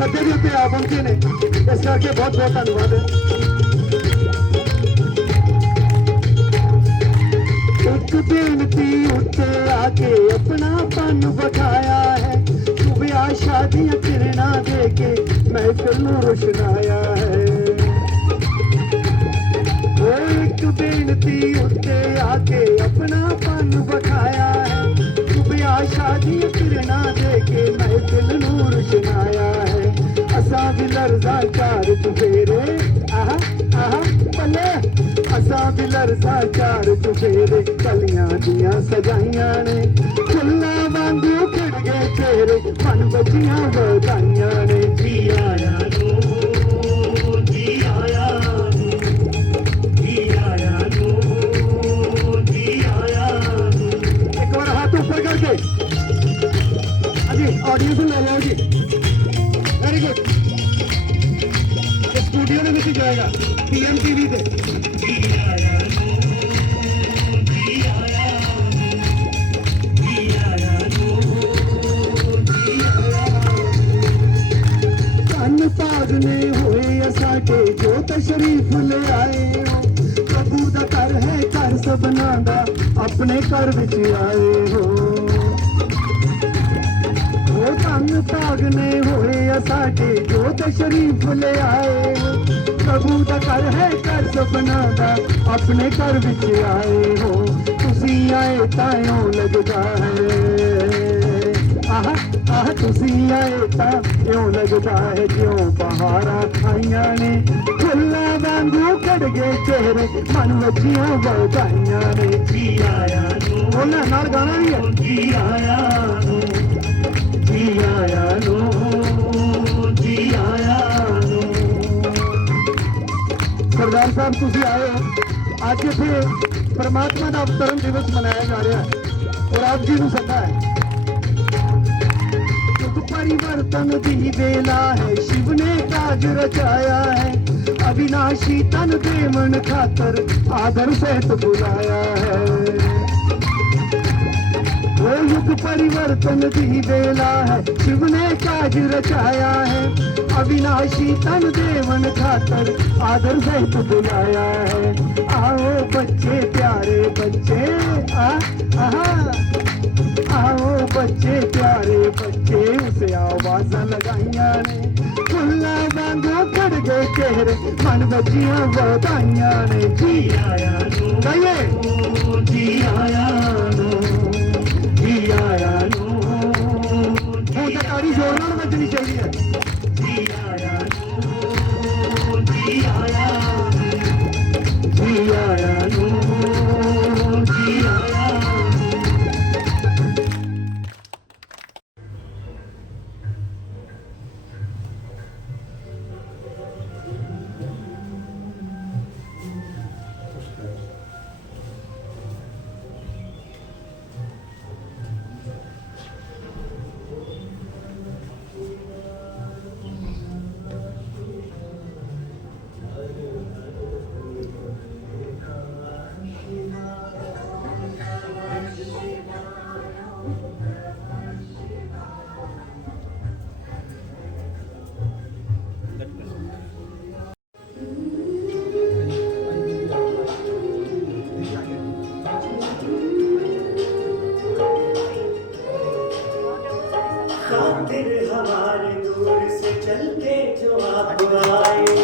सज्जे भी उत्ते आ पहुंचे ने, इस करके बहुत बहुत धन्यवाद है। एक बेनती उत्ते आके अपना पन बखाया है, सुबह शादियां किरणा दे के महफिल नूं रोशनाया है। एक बेनती उत्ते आके अपना पन बखाया है, सुबह शादियां किरणा दे के महफिल नूं रोशनाया है। असा भी लरजा चार चुफेरे आहा आहा पले, असा भी लरजा चार चुफेरे कलियां दियां सजाइयां ने, फुल्लां वांगू खिड़ गए चेहरे मन बचियां बधाइयां ने। जी आया नो जी आया नो, जी आया नो जी आया नो। एक बार हाथ ऊपर करके अजी ऑडियंस ले लो जी, वेरी गुड। स्टूडियो में भी जाएगा पीएम टीवी पे। धन भागने होए साडे जो तशरीफ ले आए हो, प्रभु दा घर है घर सबना दा अपने घर विच आए हो। धन भागने होए साडे जो तशरीफ ले आए हो, प्रभु दा घर है घर सबना दा अपने घर विच आए हो। तुसी आए तायों लगदा है आहा आहा, तुसी आए तायों लगदा है ज्यों बहारां आइयां ने, फुल्लां वांगू खड़ गए चेहरे मन वजियां बधाइयां ने। जी आया नो बोलना नाल गाना भी है, जी आया नो जी आया नो जी आया नो। सरदार साहब तुसी आए हो, अज इत्थे परमात्मा का अवतरण दिवस मनाया जा रहा है और आप जी नूं सदा है। परिवर्तन की वेला है, शिव ने काज रचाया है, अविनाशी तन देवन खातर आदर सहित बुलाया है। वो युग परिवर्तन दी बेला है, शिव ने काज रचाया है। अविनाशी तन देवन खातर आदर सहित बुलाया है। आओ बच्चे प्यारे बच्चे, आओ बच्चे प्यारे बच्चे, उसे आवाज़ां लगाइयां ने। फुल्लां वांगू खड़ गए चेहरे, मन बजियां वधाइयां ने। जी आया नो, गाइए जी आया नो, जी आया नो। ਹੁਣ ਤਾਂ ਤਾੜੀ ਜ਼ੋਰ ਨਾਲ ਵੱਜਣੀ ਚਾਹੀਦੀ ਹੈ। ਜੀ ਆਇਆ नो, जी आया नो, जी आया नो, जी आया नो। खातिर हमारे दूर से चल के जो आप आए,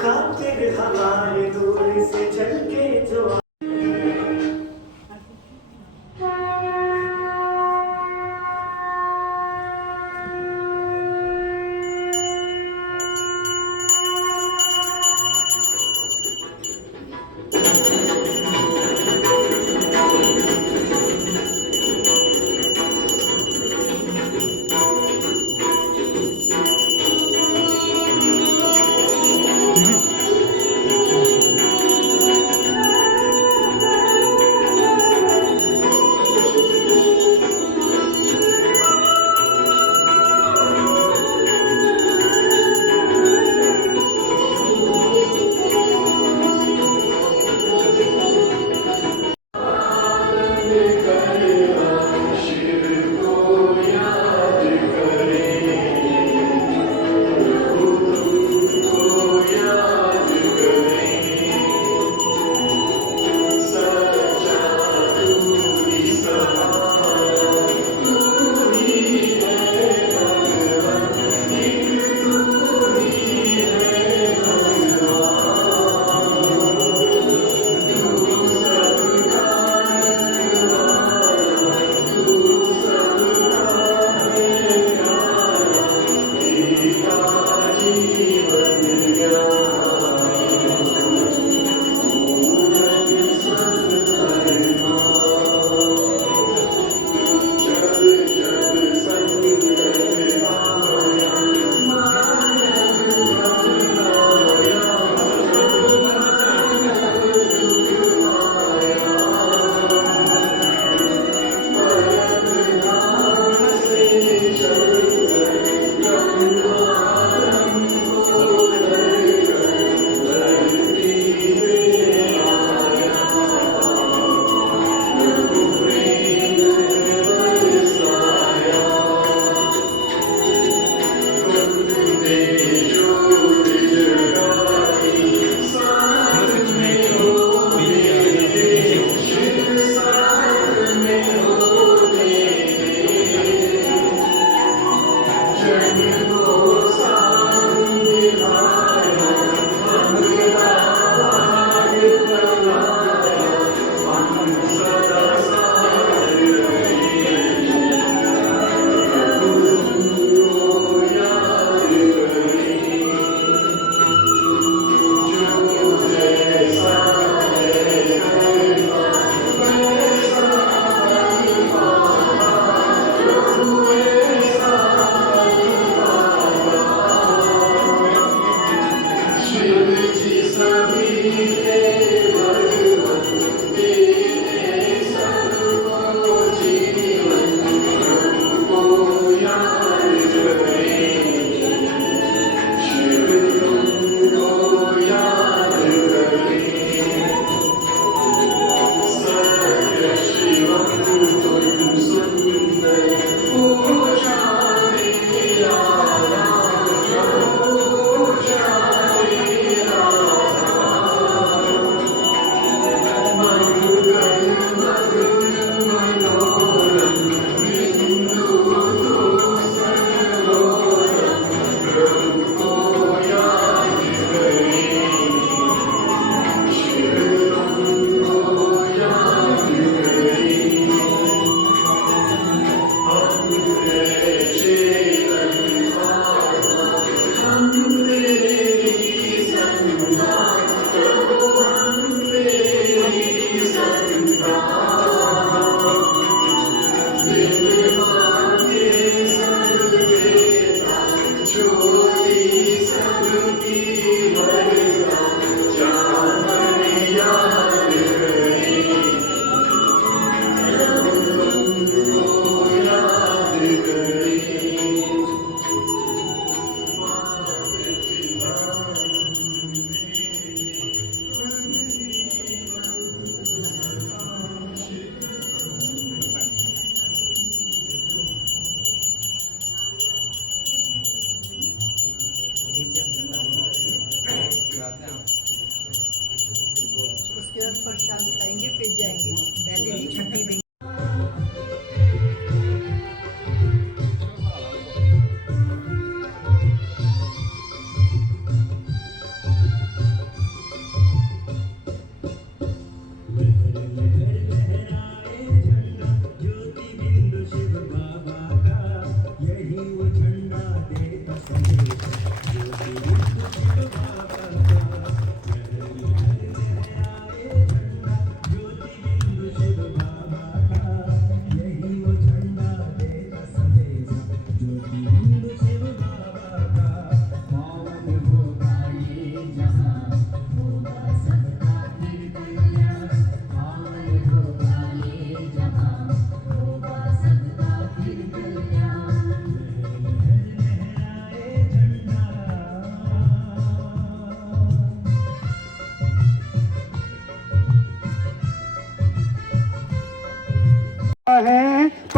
खातिर हमारे दूर से चल के जो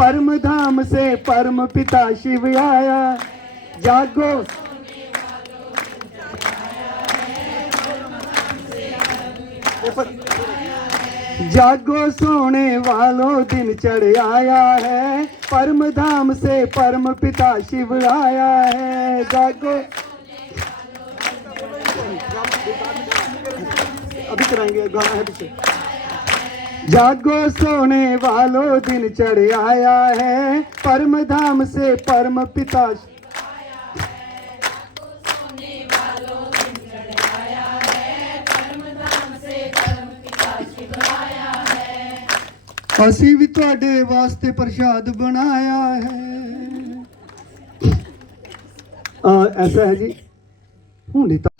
परम धाम से परम पिता शिव आया। जागो जागो सोने वालों दिन चढ़ आया है, परम धाम से परम पिता शिव आया है। जागो अभी कराएंगे, गाना है पीछे। जागो सोने वालों दिन चढ़ आया है, परम धाम से परम पिता ਅਸੀਂ ਵੀ ਤੁਹਾਡੇ ਵਾਸਤੇ ਪ੍ਰਸ਼ਾਦ ਬਣਾਇਆ ਹੈ। ऐसा है जी ਹੁਣ ਤਾਂ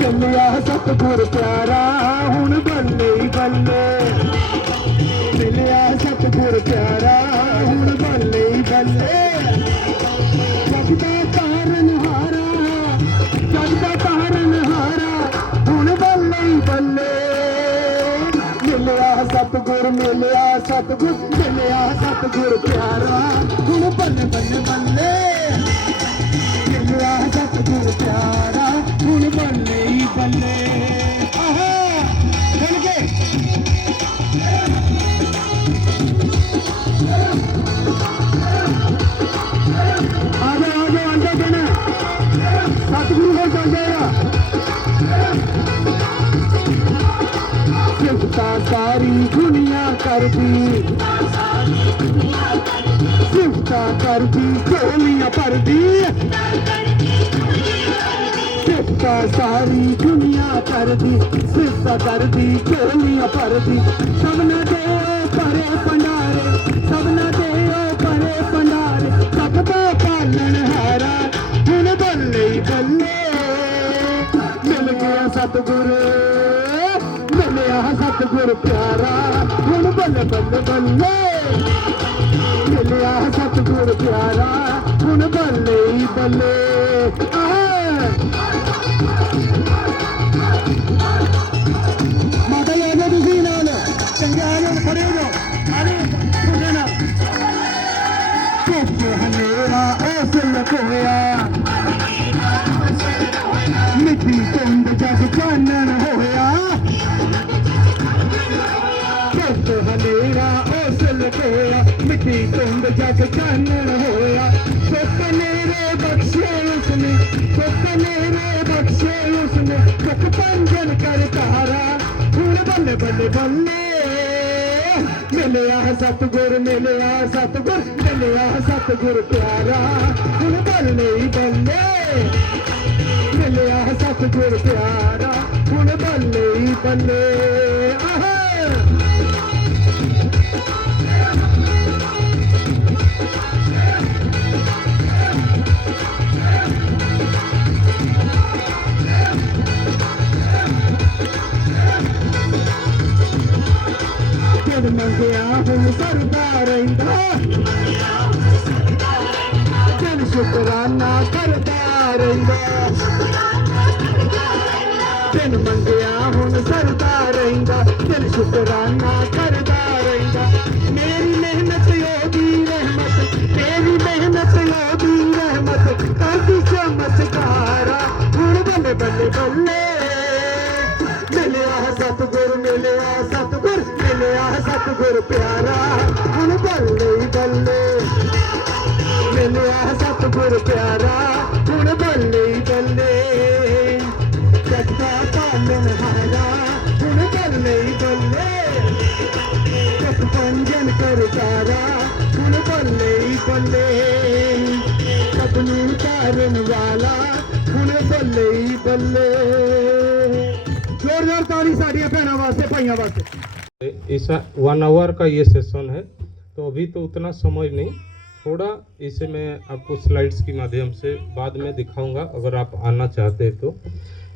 मिलिया सतगुर प्यारा हुण बल्ले ही बल्ले। मिलिया सतगुर प्यारा हुण बल्ले ही बल्ले। जगदा तारनहारा जगदा तारनहारा हुण बल्ले ही बल्ले। मिलिया सतगुर मिलिया सतगुर मिलिया सतगुर प्यारा हुण बल्ले बल्ले बल्ले। मिलिया सतगुर प्यारा हुण बल्ले ही बल्ले। आहा चल के आजा आजा अंदर देना सतगुरु को चल जाएगा। सिफता सारी दुनिया कर दी सिफता कर दी झोलियां भर दी। सिफता सारी दुनिया कर दी सिफता कर दी झोलियां भर दी। सबना दे भरे भंडारे सबना दे भरे भंडारे सबका पालन हारा हुण बल्ले ही बल्ले। मिल गया सतगुरु मिलिया सतगुर प्यारा हुण बल्ले बल्ले बल्ले। मिलिया सतगुर प्यारा हुण बल्ले ही बल्ले। माता जी आजो तुसी नाल चंगे आजो खड़े हो जाओ आजो तुझे ना धुप हनेरा ओस लकोया मिट्टी धुंद जग चानन होया। धुप हनेरा ओस लकोया मिट्टी धुंद जग चानन होया। सुख मेरे बख्शे उसने सुख मेरे बख्शे उसने सुख पंजन कर तारा हुण बल्ले बल्ले बल्ले। मिलिया सतगुर मिलिया सतगुर मिलिया सतगुर प्यारा हुण बल्ले ही बल्ले। मिलिया सतगुर प्यारा हुण बल्ले ही बल्ले। आहा दिन मंगिया हुण सरदा रहिंदा दिन शुकराना करदा रहिंदा। दिन मंगिया हुण सरदा रहिंदा दिन शुकराना करदा रहिंदा। मेरी मेहनत योगी रहमत मेरी मेहनत योगी रहमत करदी चमत्कारा हुण बल्ले बल्ले बल्ले। मिलिया सतगुर मिलिया सतगुर मिलिया सतगुर प्यारा हुण बल्ले ही बल्ले। मिलिया सतगुर प्यारा हुण बल्ले ही बल्ले। जगदा पालनहारा हुण बल्ले ही बल्ले। सुख पंजन कर तारा हुण बल्ले ही बल्ले। सबनूं तारन वाला हुण बल्ले ही बल्ले। जोरदार ताली साड़ियां भैनों वास्ते भाइयों वास्ते। ऐसा 1 आवर का ये सेशन है तो अभी तो उतना समय नहीं, थोड़ा इसे मैं आपको स्लाइड्स के माध्यम से बाद में दिखाऊंगा अगर आप आना चाहते हैं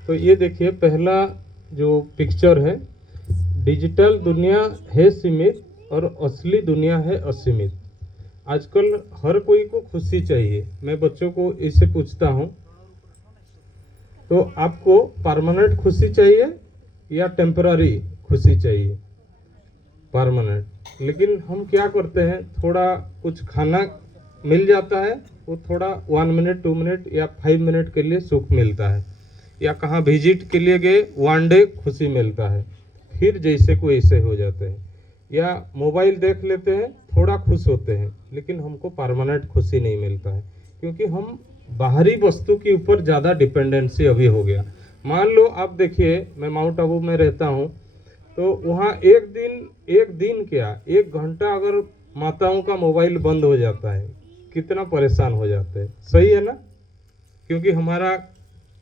तो ये देखिए पहला जो पिक्चर है डिजिटल दुनिया है सीमित और असली दुनिया है असीमित। आजकल हर कोई को खुशी चाहिए। मैं बच्चों को इससे पूछता हूँ, तो आपको परमानेंट खुशी चाहिए या टेम्पररी खुशी चाहिए? परमानेंट। लेकिन हम क्या करते हैं, थोड़ा कुछ खाना मिल जाता है, वो थोड़ा 1 मिनट 2 मिनट या 5 मिनट के लिए सुख मिलता है, या कहाँ विजिट के लिए गए 1 डे खुशी मिलता है, फिर जैसे को ऐसे हो जाते हैं, या मोबाइल देख लेते हैं, थोड़ा खुश होते हैं, लेकिन हमको परमानेंट खुशी नहीं मिलता है, क्योंकि हम बाहरी वस्तु के ऊपर ज़्यादा डिपेंडेंसी अभी हो गया। मान लो आप देखिए, मैं माउंट आबू में रहता हूँ, तो वहाँ एक दिन क्या 1 घंटा अगर माताओं का मोबाइल बंद हो जाता है, कितना परेशान हो जाते हैं। सही है ना? क्योंकि हमारा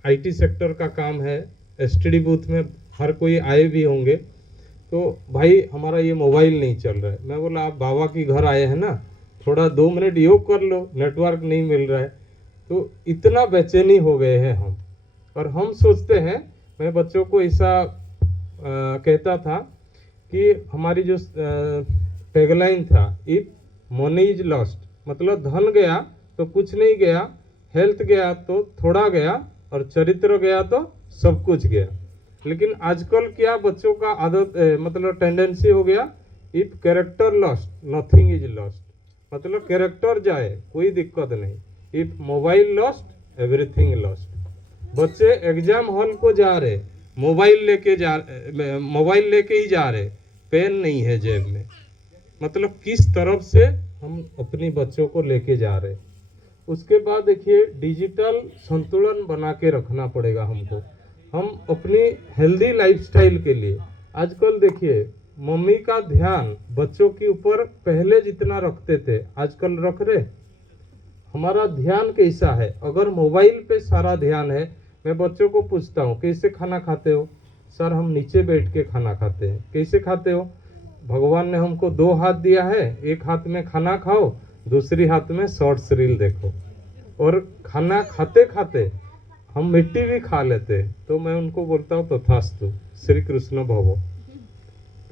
आईटी सेक्टर का काम है, एसटीडी बूथ में हर कोई आए भी होंगे, तो भाई हमारा ये मोबाइल नहीं चल रहा है। मैं बोला आप बाबा की घर आए हैं ना, थोड़ा 2 मिनट योग कर लो, नेटवर्क नहीं मिल रहा है। तो इतना बेचैनी हो गए हैं हम, और हम सोचते हैं, मैं बच्चों को ऐसा कहता था कि हमारी जो टैगलाइन था, इफ मनी इज लॉस्ट, मतलब धन गया तो कुछ नहीं गया, हेल्थ गया तो थोड़ा गया, और चरित्र गया तो सब कुछ गया। लेकिन आजकल क्या बच्चों का आदत मतलब टेंडेंसी हो गया, if character lost nothing is lost, मतलब कैरेक्टर जाए कोई दिक्कत नहीं, if mobile lost everything lost. बच्चे एग्जाम हॉल को जा रहे, मोबाइल लेके ही जा रहे, पेन नहीं है जेब में। मतलब किस तरफ से हम अपनी बच्चों को लेके जा रहे। उसके बाद देखिए, डिजिटल संतुलन बना के रखना पड़ेगा हमको। हम अपनी हेल्दी लाइफस्टाइल के लिए आजकल देखिए, मम्मी का ध्यान बच्चों के ऊपर पहले जितना रखते थे, आजकल रख रहे। हमारा ध्यान कैसा है? अगर मोबाइल पे सारा ध्यान है, मैं बच्चों को पूछता हूँ कैसे खाना खाते हो? सर हम नीचे बैठ के खाना खाते हैं। कैसे खाते हो? भगवान ने हमको 2 हाथ दिया है, एक हाथ में खाना खाओ, दूसरी हाथ में शॉर्ट्स रील देखो। और खाना खाते खाते हम मिट्टी भी खा लेते हैं। तो मैं उनको बोलता हूँ तथास्तु, श्री कृष्ण भवो।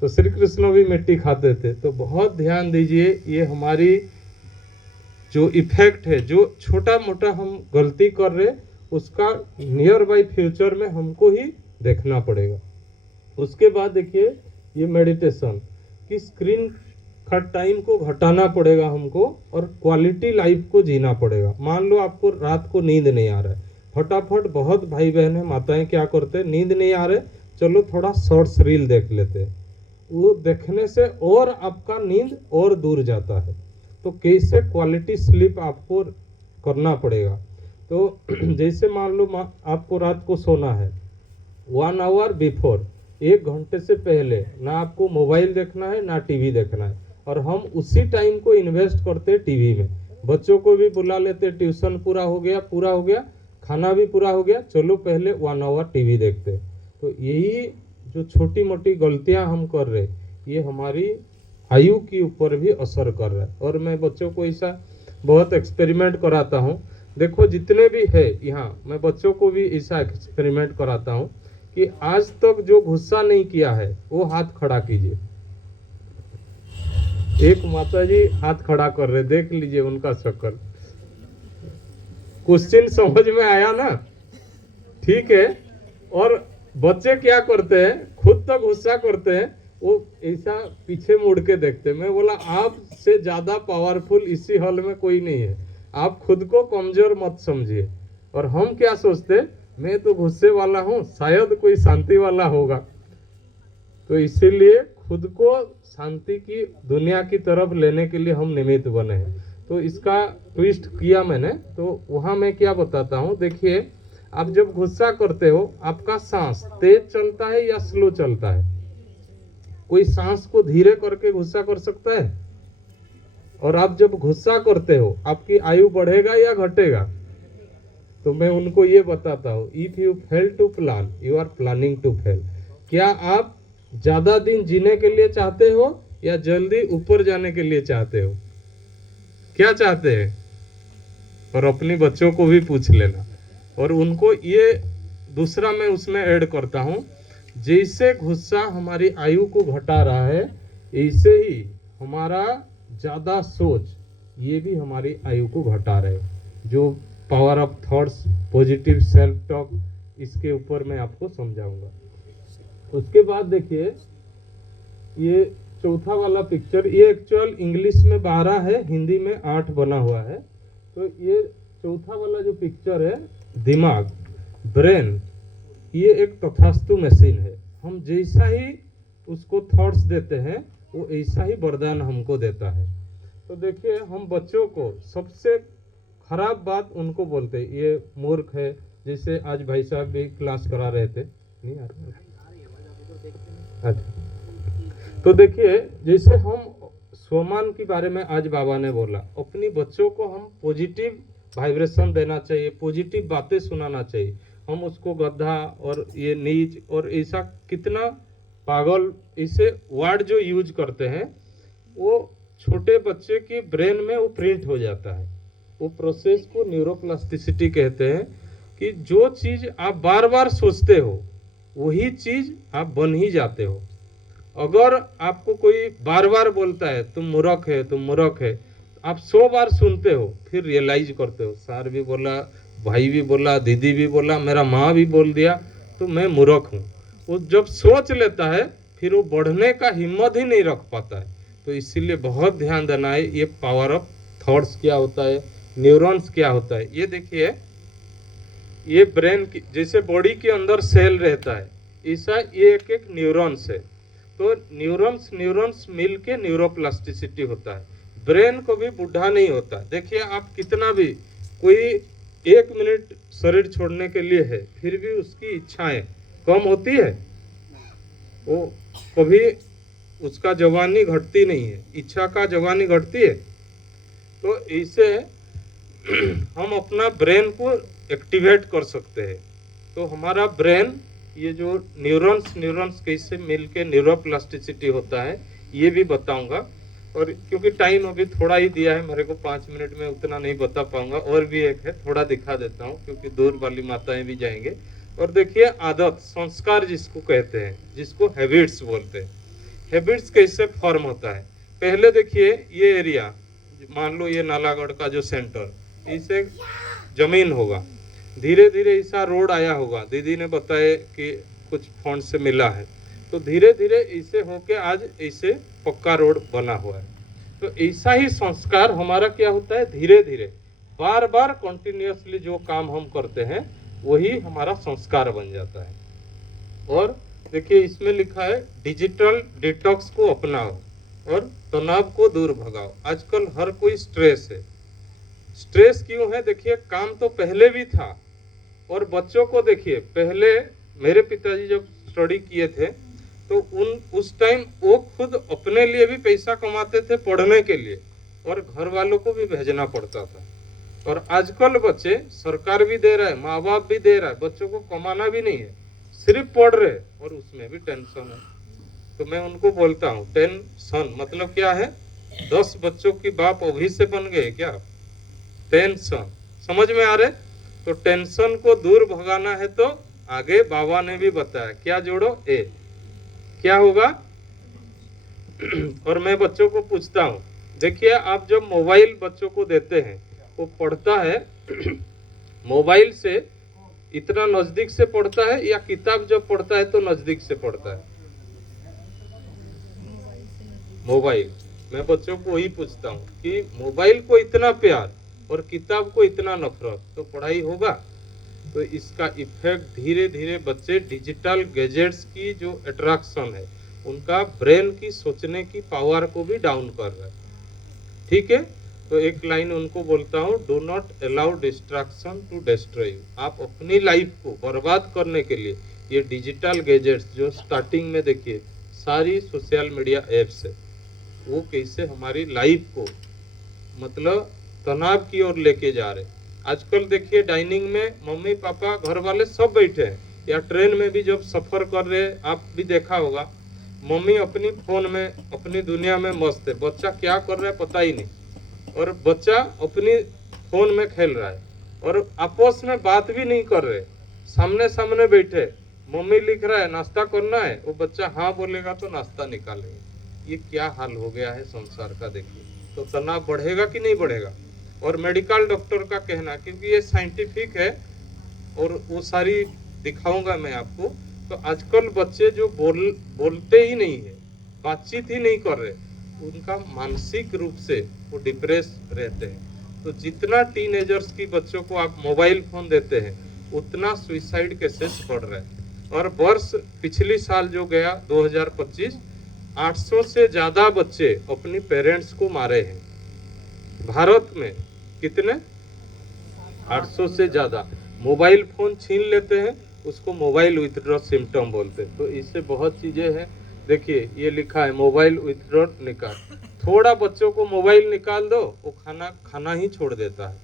तो श्री कृष्ण भी मिट्टी खाते थे। तो बहुत ध्यान दीजिए, ये हमारी जो इफेक्ट है, जो छोटा मोटा हम गलती कर रहे, उसका नियर बाई फ्यूचर में हमको ही देखना पड़ेगा। उसके बाद देखिए, ये मेडिटेशन की स्क्रीन का टाइम को घटाना पड़ेगा हमको, और क्वालिटी लाइफ को जीना पड़ेगा। मान लो आपको रात को नींद नहीं आ रहा है, फटाफट बहुत भाई बहन है, माताएं क्या करते हैं, नींद नहीं आ रहे, चलो थोड़ा शॉर्ट्स रील देख लेते हैं। वो देखने से और आपका नींद और दूर जाता है। तो कैसे क्वालिटी स्लीप आपको करना पड़ेगा। तो जैसे मान लो आपको रात को सोना है, 1 आवर बिफोर, 1 घंटे से पहले ना आपको मोबाइल देखना है ना टीवी देखना है। और हम उसी टाइम को इन्वेस्ट करते हैं टीवी में। बच्चों को भी बुला लेते, ट्यूशन पूरा हो गया, खाना भी पूरा हो गया, चलो पहले 1 आवर टीवी देखते। तो यही जो छोटी मोटी गलतियां हम कर रहे, ये हमारी आयु के ऊपर भी असर कर रहा है। और मैं बच्चों को ऐसा बहुत एक्सपेरिमेंट कराता हूँ। देखो जितने भी है यहाँ, मैं बच्चों को भी ऐसा एक्सपेरिमेंट कराता हूँ कि आज तक जो गुस्सा नहीं किया है वो हाथ खड़ा कीजिए। एक माता जी हाथ खड़ा कर रहे, देख लीजिए उनका शक्ल। क्वेश्चन समझ में आया ना? ठीक है। और बच्चे क्या करते हैं, खुद तो गुस्सा करते हैं, वो ऐसा पीछे मुड़ के देखते हैं। मैं बोला आपसे ज्यादा पावरफुल इसी हॉल में कोई नहीं है, आप खुद को कमजोर मत समझिए। और हम क्या सोचते, मैं तो गुस्से वाला हूँ, शायद कोई शांति वाला होगा। तो इसीलिए खुद को शांति की दुनिया की तरफ लेने के लिए हम निमित्त बने हैं। तो इसका ट्विस्ट किया मैंने। तो वहाँ मैं क्या बताता हूँ, देखिए आप जब गुस्सा करते हो, आपका सांस तेज चलता है या स्लो चलता है? कोई सांस को धीरे करके गुस्सा कर सकता है? और आप जब गुस्सा करते हो, आपकी आयु बढ़ेगा या घटेगा? तो मैं उनको ये बताता हूँ, if you fail to plan, you are planning to fail. क्या आप ज्यादा दिन जीने के लिए चाहते हो या जल्दी ऊपर जाने के लिए चाहते हो? क्या चाहते हैं? और अपने बच्चों को भी पूछ लेना। और उनको ये दूसरा मैं उसमें ऐड करता हूँ जैसे गुस्सा हमारी आयु को घटा रहा है, ऐसे ही हमारा ज़्यादा सोच ये भी हमारी आयु को घटा रहे। जो power of thoughts, positive self talk, इसके ऊपर मैं आपको समझाऊंगा। उसके बाद देखिए ये चौथा वाला पिक्चर, ये एक्चुअल इंग्लिश में 12 है, हिंदी में 8 बना हुआ है। तो ये चौथा वाला जो पिक्चर है, दिमाग, ब्रेन, ये एक तथास्तु मशीन है। हम जैसा ही उसको थॉट्स देते हैं वो ऐसा ही वरदान हमको देता है। तो देखिए हम बच्चों को सबसे खराब बात उनको बोलते हैं, ये मूर्ख है। जैसे आज भाई साहब भी क्लास करा रहे थे, नहीं आ रहा? अच्छा, तो देखिए जैसे हम स्वमान के बारे में आज बाबा ने बोला, अपनी बच्चों को हम पॉजिटिव वाइब्रेशन देना चाहिए, पॉजिटिव बातें सुनाना चाहिए। हम उसको गधा और ये नीच और ऐसा कितना पागल ऐसे वर्ड जो यूज करते हैं, वो छोटे बच्चे के ब्रेन में वो प्रिंट हो जाता है। वो प्रोसेस को न्यूरोप्लास्टिसिटी कहते हैं कि जो चीज़ आप बार बार सोचते हो वही चीज़ आप बन ही जाते हो। अगर आपको कोई बार बार बोलता है तुम मूर्ख है, तुम मूर्ख है, आप 100 बार सुनते हो, फिर रियलाइज करते हो, सर भी बोला, भाई भी बोला, दीदी भी बोला, मेरा माँ भी बोल दिया, तो मैं मूर्ख हूँ। वो जब सोच लेता है फिर वो बढ़ने का हिम्मत ही नहीं रख पाता है। तो इसीलिए बहुत ध्यान देना है, ये पावर ऑफ थॉट्स क्या होता है, न्यूरॉन्स क्या होता है। ये देखिए ये ब्रेन की जैसे बॉडी के अंदर सेल रहता है, ऐसा ये एक एक न्यूरॉन्स है। तो न्यूरॉन्स मिल के न्यूरोप्लास्टिसिटी होता है। ब्रेन को भी बुढ़ा नहीं होता। देखिए आप कितना भी कोई 1 मिनट शरीर छोड़ने के लिए है, फिर भी उसकी इच्छाएं कम होती है, वो कभी उसका जवानी घटती नहीं है, इच्छा का जवानी घटती है। तो इससे हम अपना ब्रेन को एक्टिवेट कर सकते हैं। तो हमारा ब्रेन, ये जो न्यूरॉन्स कैसे मिलके न्यूरोप्लास्टिसिटी होता है ये भी बताऊंगा। और क्योंकि टाइम अभी थोड़ा ही दिया है मेरे को, 5 मिनट में उतना नहीं बता पाऊंगा। और भी एक है, थोड़ा दिखा देता हूँ क्योंकि दूर वाली माताएं भी जाएंगे। और देखिए आदत, संस्कार जिसको कहते हैं, जिसको हैबिट्स बोलते हैं। हैबिट्स कैसे फॉर्म होता है, पहले देखिए ये एरिया, मान लो ये नालागढ़ का जो सेंटर, इसे जमीन होगा, धीरे धीरे ऐसा रोड आया होगा, दीदी ने बताया कि कुछ फंड से मिला है, तो धीरे धीरे ऐसे होके आज ऐसे पक्का रोड बना हुआ है। तो ऐसा ही संस्कार हमारा क्या होता है, धीरे धीरे बार बार कंटिन्यूअसली जो काम हम करते हैं वही हमारा संस्कार बन जाता है। और देखिए इसमें लिखा है डिजिटल डिटॉक्स को अपनाओ और तनाव को दूर भगाओ। आजकल हर कोई स्ट्रेस है। स्ट्रेस क्यों है, देखिए काम तो पहले भी था। और बच्चों को देखिए, पहले मेरे पिताजी जब स्टडी किए थे तो उस टाइम वो खुद अपने लिए भी पैसा कमाते थे पढ़ने के लिए, और घर वालों को भी भेजना पड़ता था। और आजकल बच्चे, सरकार भी दे रहा है, माँ बाप भी दे रहा है, बच्चों को कमाना भी नहीं है, सिर्फ पढ़ रहे, और उसमें भी टेंशन है। तो मैं उनको बोलता हूँ, टेंशन मतलब क्या है, 10 बच्चों की बाप अभी से बन गए क्या, टेंशन, समझ में आ रहे। तो टेंशन को दूर भगाना है तो आगे बाबा ने भी बताया, क्या जोड़ो, ए, क्या होगा। और मैं बच्चों को पूछता हूँ, देखिए आप जब मोबाइल बच्चों को देते हैं, वो पढ़ता है मोबाइल से इतना नजदीक से पढ़ता है, या किताब जब पढ़ता है तो नजदीक से पढ़ता है, मोबाइल। मैं बच्चों को वही पूछता हूँ कि मोबाइल को इतना प्यार और किताब को इतना नफरत, तो पढ़ाई होगा। तो इसका इफेक्ट धीरे धीरे बच्चे डिजिटल गैजेट्स की जो अट्रैक्शन है, उनका ब्रेन की सोचने की पावर को भी डाउन कर रहा है। ठीक है, तो एक लाइन उनको बोलता हूँ, do not allow distraction to destroy you. आप अपनी लाइफ को बर्बाद करने के लिए ये डिजिटल गैजेट्स, जो स्टार्टिंग में देखिए सारी सोशल मीडिया एप्स है, वो कैसे हमारी लाइफ को मतलब तनाव की ओर लेके जा रहे। आजकल देखिए डाइनिंग में मम्मी पापा घर वाले सब बैठे हैं, या ट्रेन में भी जब सफर कर रहे हैं, आप भी देखा होगा, मम्मी अपनी फोन में अपनी दुनिया में मस्त है, बच्चा क्या कर रहा है पता ही नहीं, और बच्चा अपनी फोन में खेल रहा है, और आपस में बात भी नहीं कर रहे, सामने सामने बैठे, मम्मी लिख रहा है नाश्ता करना है, वो बच्चा हाँ बोलेगा तो नाश्ता निकालेंगे। ये क्या हाल हो गया है संसार का, देखिए। तो तनाव बढ़ेगा कि नहीं बढ़ेगा। और मेडिकल डॉक्टर का कहना, क्योंकि ये साइंटिफिक है और वो सारी दिखाऊंगा मैं आपको। तो आजकल बच्चे जो बोलते ही नहीं है, बातचीत ही नहीं कर रहे, उनका मानसिक रूप से वो डिप्रेस रहते हैं। तो जितना टीनेजर्स की बच्चों को आप मोबाइल फोन देते हैं, उतना सुइसाइड केसेस बढ़ रहा है। और वर्ष पिछली साल जो गया 2025, 800 से ज्यादा बच्चे अपनी पेरेंट्स को मारे हैं भारत में। कितने? 800 से ज्यादा। मोबाइल फोन छीन लेते हैं, उसको मोबाइल विथड्रॉ सिम्टम बोलते हैं। तो इससे बहुत चीजें हैं। देखिए ये लिखा है मोबाइल विथड्रॉ निकाल। थोड़ा बच्चों को मोबाइल निकाल दो, वो खाना ही छोड़ देता है।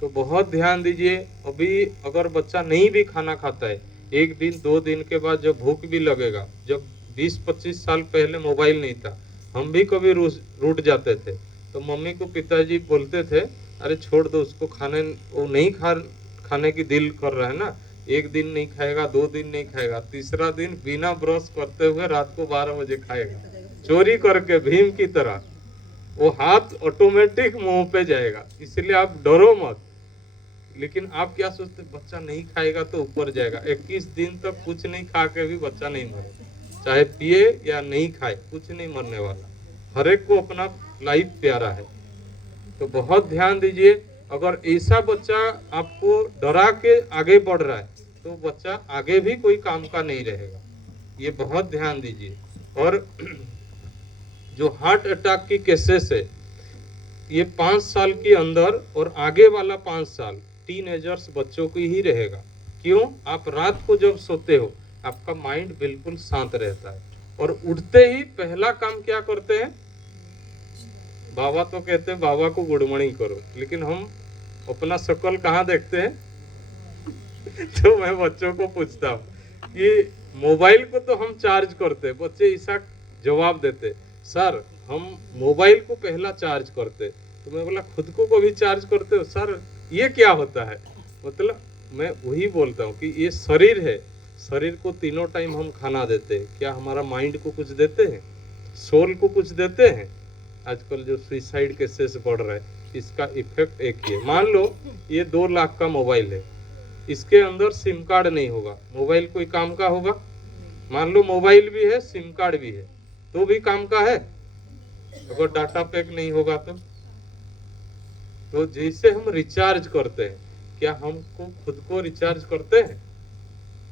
तो बहुत ध्यान दीजिए। अभी अगर बच्चा नहीं भी खाना खाता है, 1 दिन 2 दिन के बाद जब भूख भी लगेगा, जब 20-25 साल पहले मोबाइल नहीं था, हम भी कभी रूठ जाते थे, तो मम्मी को पिताजी बोलते थे अरे छोड़ दो उसको, वो नहीं खाने की दिल कर रहा है ना। 1 दिन नहीं खाएगा, 2 दिन नहीं खाएगा, तीसरा दिन बिना ब्रश करते हुए रात को 12 बजे खाएगा, चोरी करके भीम की तरह। वो हाथ ऑटोमेटिक मुंह पे जाएगा। इसलिए आप डरो मत। लेकिन आप क्या सोचते, बच्चा नहीं खाएगा तो ऊपर जाएगा। 21 दिन तक कुछ नहीं खा के भी बच्चा नहीं मरे, चाहे पिए या नहीं खाए, कुछ नहीं मरने वाला। हर एक को अपना लाइफ प्यारा है। तो बहुत ध्यान दीजिए। अगर ऐसा बच्चा आपको डरा के आगे बढ़ रहा है, तो बच्चा आगे भी कोई काम का नहीं रहेगा। ये बहुत ध्यान दीजिए। और जो हार्ट अटैक की केसेस है, ये 5 साल के अंदर और आगे वाला 5 साल टीनेजर्स बच्चों की ही रहेगा। क्यों? आप रात को जब सोते हो, आपका माइंड बिल्कुल शांत रहता है, और उठते ही पहला काम क्या करते हैं? बाबा तो कहते हैं बाबा को गुड मॉर्निंग करो, लेकिन हम अपना शक्ल कहाँ देखते हैं? तो मैं बच्चों को पूछता हूँ कि मोबाइल को तो हम चार्ज करते, बच्चे ऐसा जवाब देते, सर हम मोबाइल को पहला चार्ज करते। तो मैं बोला खुद को कभी चार्ज करते हो? सर ये क्या होता है? मतलब मैं वही बोलता हूँ कि ये शरीर है, शरीर को तीनों टाइम हम खाना देते हैं, क्या हमारा माइंड को कुछ देते हैं? सोल को कुछ देते हैं? आजकल जो सुसाइड केसेस बढ़ रहा है, इसका इफेक्ट एक ही है। मान लो ये 2 लाख का मोबाइल है, इसके अंदर सिम कार्ड नहीं होगा, मोबाइल कोई काम का होगा? मान लो मोबाइल भी है, सिम कार्ड भी है, तो भी काम का है? अगर डाटा पैक नहीं होगा तो जैसे हम रिचार्ज करते हैं, क्या हमको खुद को रिचार्ज करते हैं?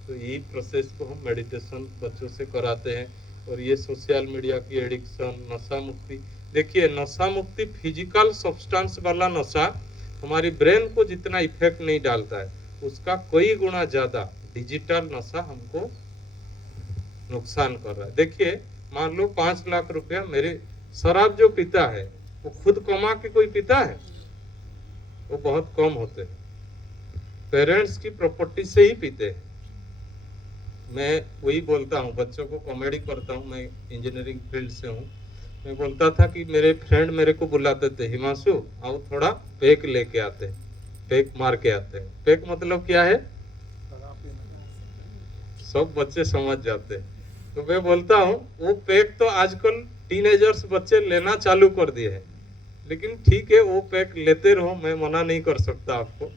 तो यही प्रोसेस को हम मेडिटेशन बच्चों से कराते हैं। और ये सोशल मीडिया की एडिक्शन, नशा मुक्ति। देखिए नशा मुक्ति फिजिकल सब्सटेंस वाला नशा हमारी ब्रेन को जितना इफेक्ट नहीं डालता है, उसका कई गुना ज्यादा डिजिटल नशा हमको नुकसान कर रहा है। देखिए मान लो 5 लाख रुपया मेरे, शराब जो पीता है वो खुद कमा के कोई पीता है? वो बहुत कम होते हैं, पेरेंट्स की प्रॉपर्टी से ही पीते हैं। मैं वही बोलता हूँ, बच्चों को कॉमेडी करता हूँ, मैं इंजीनियरिंग फील्ड से हूँ। मैं बोलता था कि मेरे फ्रेंड मेरे को बुलाते थे, हिमांशु आओ थोड़ा पैक लेके आते हैं, पैक मार के आते हैं। पैक मतलब क्या है? सब बच्चे समझ जाते हैं। तो मैं बोलता हूँ वो पैक तो आजकल टीनेजर्स बच्चे लेना चालू कर दिए हैं, लेकिन ठीक है वो पैक लेते रहो, मैं मना नहीं कर सकता आपको।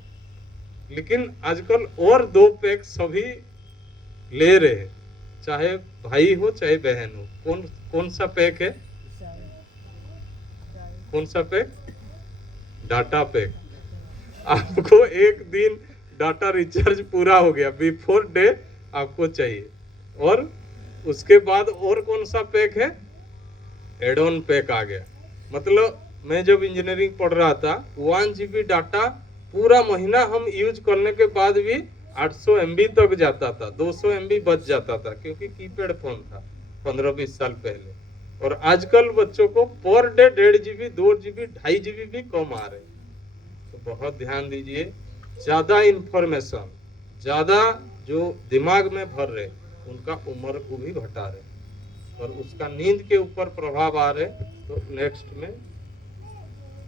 लेकिन आजकल और 2 पैक सभी ले रहे हैं, चाहे भाई हो चाहे बहन हो। कौन सा पैक है? कौन सा पैक? Data pack. आपको 1 दिन डाटा रिचार्ज पूरा हो गया, बिफोर डे आपको चाहिए। और उसके बाद और कौन सा पैक है? एड ऑन पैक आ गया। मतलब मैं जब इंजीनियरिंग पढ़ रहा था, 1 GB डाटा पूरा महीना हम यूज करने के बाद भी 800 MB तक जाता था, 200 MB बच जाता था, क्योंकि कीपैड फोन था 15-20 साल पहले। और आजकल बच्चों को per day 1.5 GB, 2 GB, 2.5 GB भी कम आ रहे। तो बहुत ध्यान दीजिए। ज्यादा इंफॉर्मेशन, ज्यादा जो दिमाग में भर रहे, उनका उम्र को भी घटा रहे, और उसका नींद के ऊपर प्रभाव आ रहे। तो नेक्स्ट में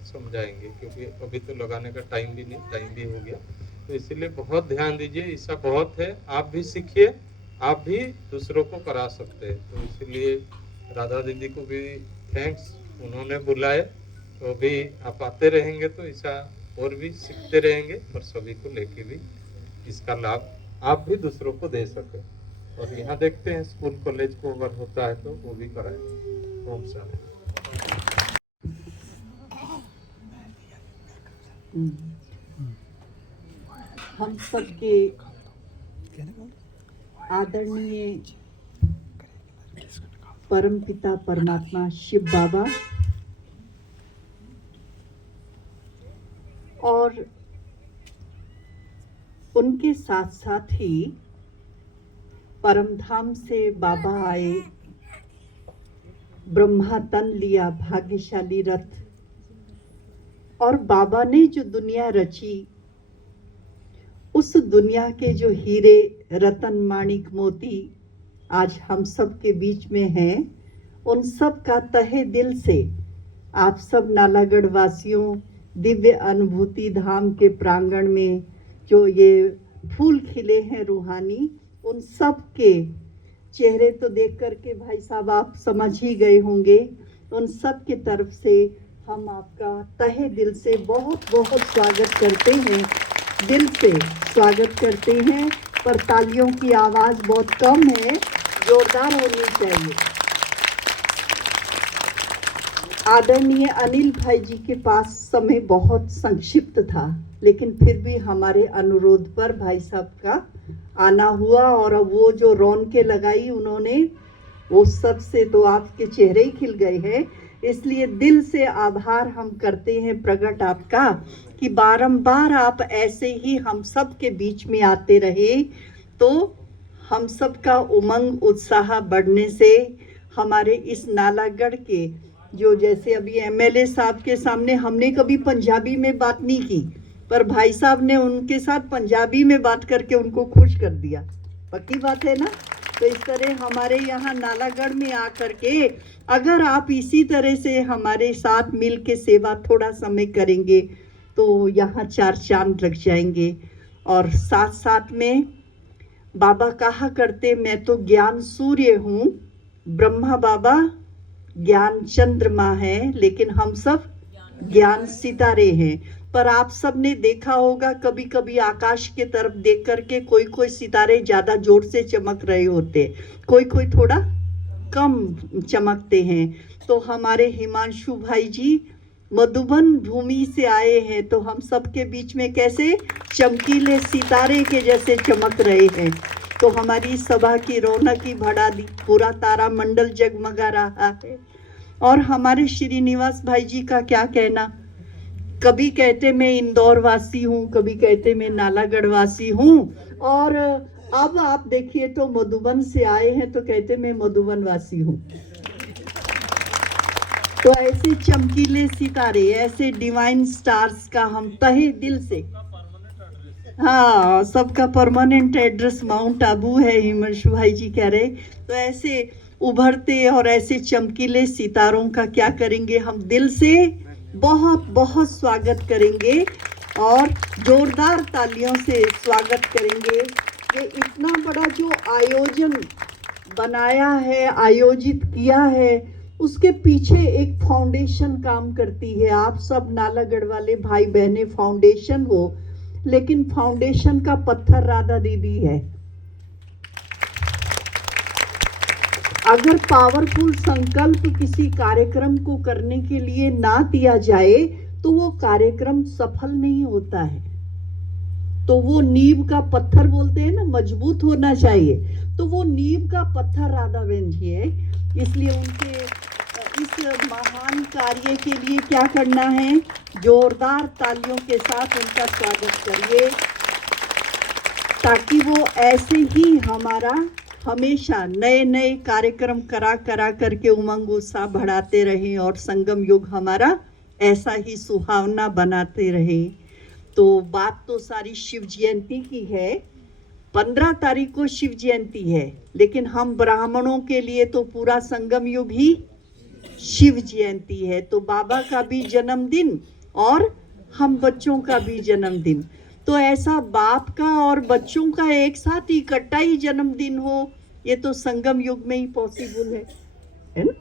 समझाएंगे, क्योंकि अभी तो लगाने का टाइम भी नहीं, टाइम भी हो गया। तो इसलिए बहुत ध्यान दीजिए, ऐसा बहुत है। आप भी सीखिए, आप भी दूसरों को करा सकते हैं। तो इसलिए राधा दीदी को भी थैंक्स, उन्होंने बुलाए। तो अभी आप आते रहेंगे तो ऐसा और भी सीखते रहेंगे और सभी को लेके भी इसका लाभ आप भी दूसरों को दे सके। और यहाँ देखते हैं स्कूल कॉलेज को अगर होता है तो वो भी कराएं। ओम शांति। हम सबके आदरणीय परमपिता परमात्मा शिव बाबा और उनके साथ साथ ही परम धाम से बाबा आए, ब्रह्मा तन लिया भाग्यशाली रथ, और बाबा ने जो दुनिया रची उस दुनिया के जो हीरे रतन माणिक मोती आज हम सब के बीच में हैं, उन सब का तहे दिल से आप सब नालागढ़ वासियों दिव्य अनुभूति धाम के प्रांगण में जो ये फूल खिले हैं रूहानी, उन सब के चेहरे तो देख करके भाई साहब आप समझ ही गए होंगे। उन सब के तरफ से हम आपका तहे दिल से बहुत बहुत स्वागत करते हैं, दिल से स्वागत करते हैं। पर तालियों की आवाज़ बहुत कम है, जोरदार होनी चाहिए। आदरणीय अनिल भाई जी के पास समय बहुत संक्षिप्त था, लेकिन फिर भी हमारे अनुरोध पर भाई साहब का आना हुआ और वो जो रौनकें लगाई उन्होंने, वो सब से तो आपके चेहरे ही खिल गए हैं। इसलिए दिल से आभार हम करते हैं प्रकट आपका कि बारंबार आप ऐसे ही हम सब के बीच में आते रहे, तो हम सब का उमंग उत्साह बढ़ने से हमारे इस नालागढ़ के जो, जैसे अभी एमएलए साहब के सामने हमने कभी पंजाबी में बात नहीं की, पर भाई साहब ने उनके साथ पंजाबी में बात करके उनको खुश कर दिया। पक्की बात है ना? तो इस तरह हमारे यहाँ नालागढ़ में आकर के अगर आप इसी तरह से हमारे साथ मिल के सेवा थोड़ा समय करेंगे तो यहाँ चार चांद लग जाएंगे। और साथ साथ में बाबा कहा करते, मैं तो ज्ञान सूर्य हूँ, ब्रह्मा बाबा ज्ञान चंद्रमा है, लेकिन हम सब ज्ञान सितारे हैं। पर आप सब ने देखा होगा कभी कभी आकाश के तरफ देख करके कोई कोई सितारे ज्यादा जोर से चमक रहे होते, कोई कोई थोड़ा कम चमकते हैं। तो हमारे हिमांशु भाई जी मधुबन भूमि से आए हैं, तो हम सब के बीच में कैसे चमकीले सितारे के जैसे चमक रहे हैं। तो हमारी सभा की रौनक ही बढ़ा दी, पूरा तारा मंडल जगमगा रहा है। और हमारे श्रीनिवास भाई जी का क्या कहना, कभी कहते मैं इंदौर वासी हूँ, कभी कहते मैं नालागढ़ वासी हूँ, और अब आप देखिए तो मधुबन से आए हैं तो कहते मैं मधुबन वासी हूँ। तो ऐसे चमकीले सितारे, ऐसे डिवाइन स्टार्स का हम तहे दिल से, हाँ सबका परमानेंट एड्रेस माउंट आबू है, हिमांशु भाई जी कह रहे। तो ऐसे उभरते और ऐसे चमकीले सितारों का क्या करेंगे, हम दिल से बहुत बहुत स्वागत करेंगे और जोरदार तालियों से स्वागत करेंगे। ये इतना बड़ा जो आयोजन बनाया है, आयोजित किया है, उसके पीछे एक फाउंडेशन काम करती है। आप सब नालागढ़ वाले भाई बहने फाउंडेशन हो, लेकिन फाउंडेशन का पत्थर राधा दीदी है। अगर पावरफुल संकल्प किसी कार्यक्रम को करने के लिए ना दिया जाए तो वो कार्यक्रम सफल नहीं होता है। तो वो नींव का पत्थर बोलते हैं ना, मजबूत होना चाहिए। तो वो नींव का पत्थर राधा बहन जी है। इसलिए उनके इस महान कार्य के लिए क्या करना है, जोरदार तालियों के साथ उनका स्वागत करिए, ताकि वो ऐसे ही हमारा हमेशा नए नए कार्यक्रम करा करके उमंग उत्साह बढ़ाते रहें और संगम युग हमारा ऐसा ही सुहावना बनाते रहें। तो बात तो सारी शिव जयंती की है, 15 तारीख को शिव जयंती है, लेकिन हम ब्राह्मणों के लिए तो पूरा संगम युग ही शिव जयंती है। तो बाबा का भी जन्मदिन और हम बच्चों का भी जन्मदिन, तो ऐसा बाप का और बच्चों का एक साथ इकट्ठा ही जन्मदिन हो, ये तो संगम युग में ही पॉसिबल है ना?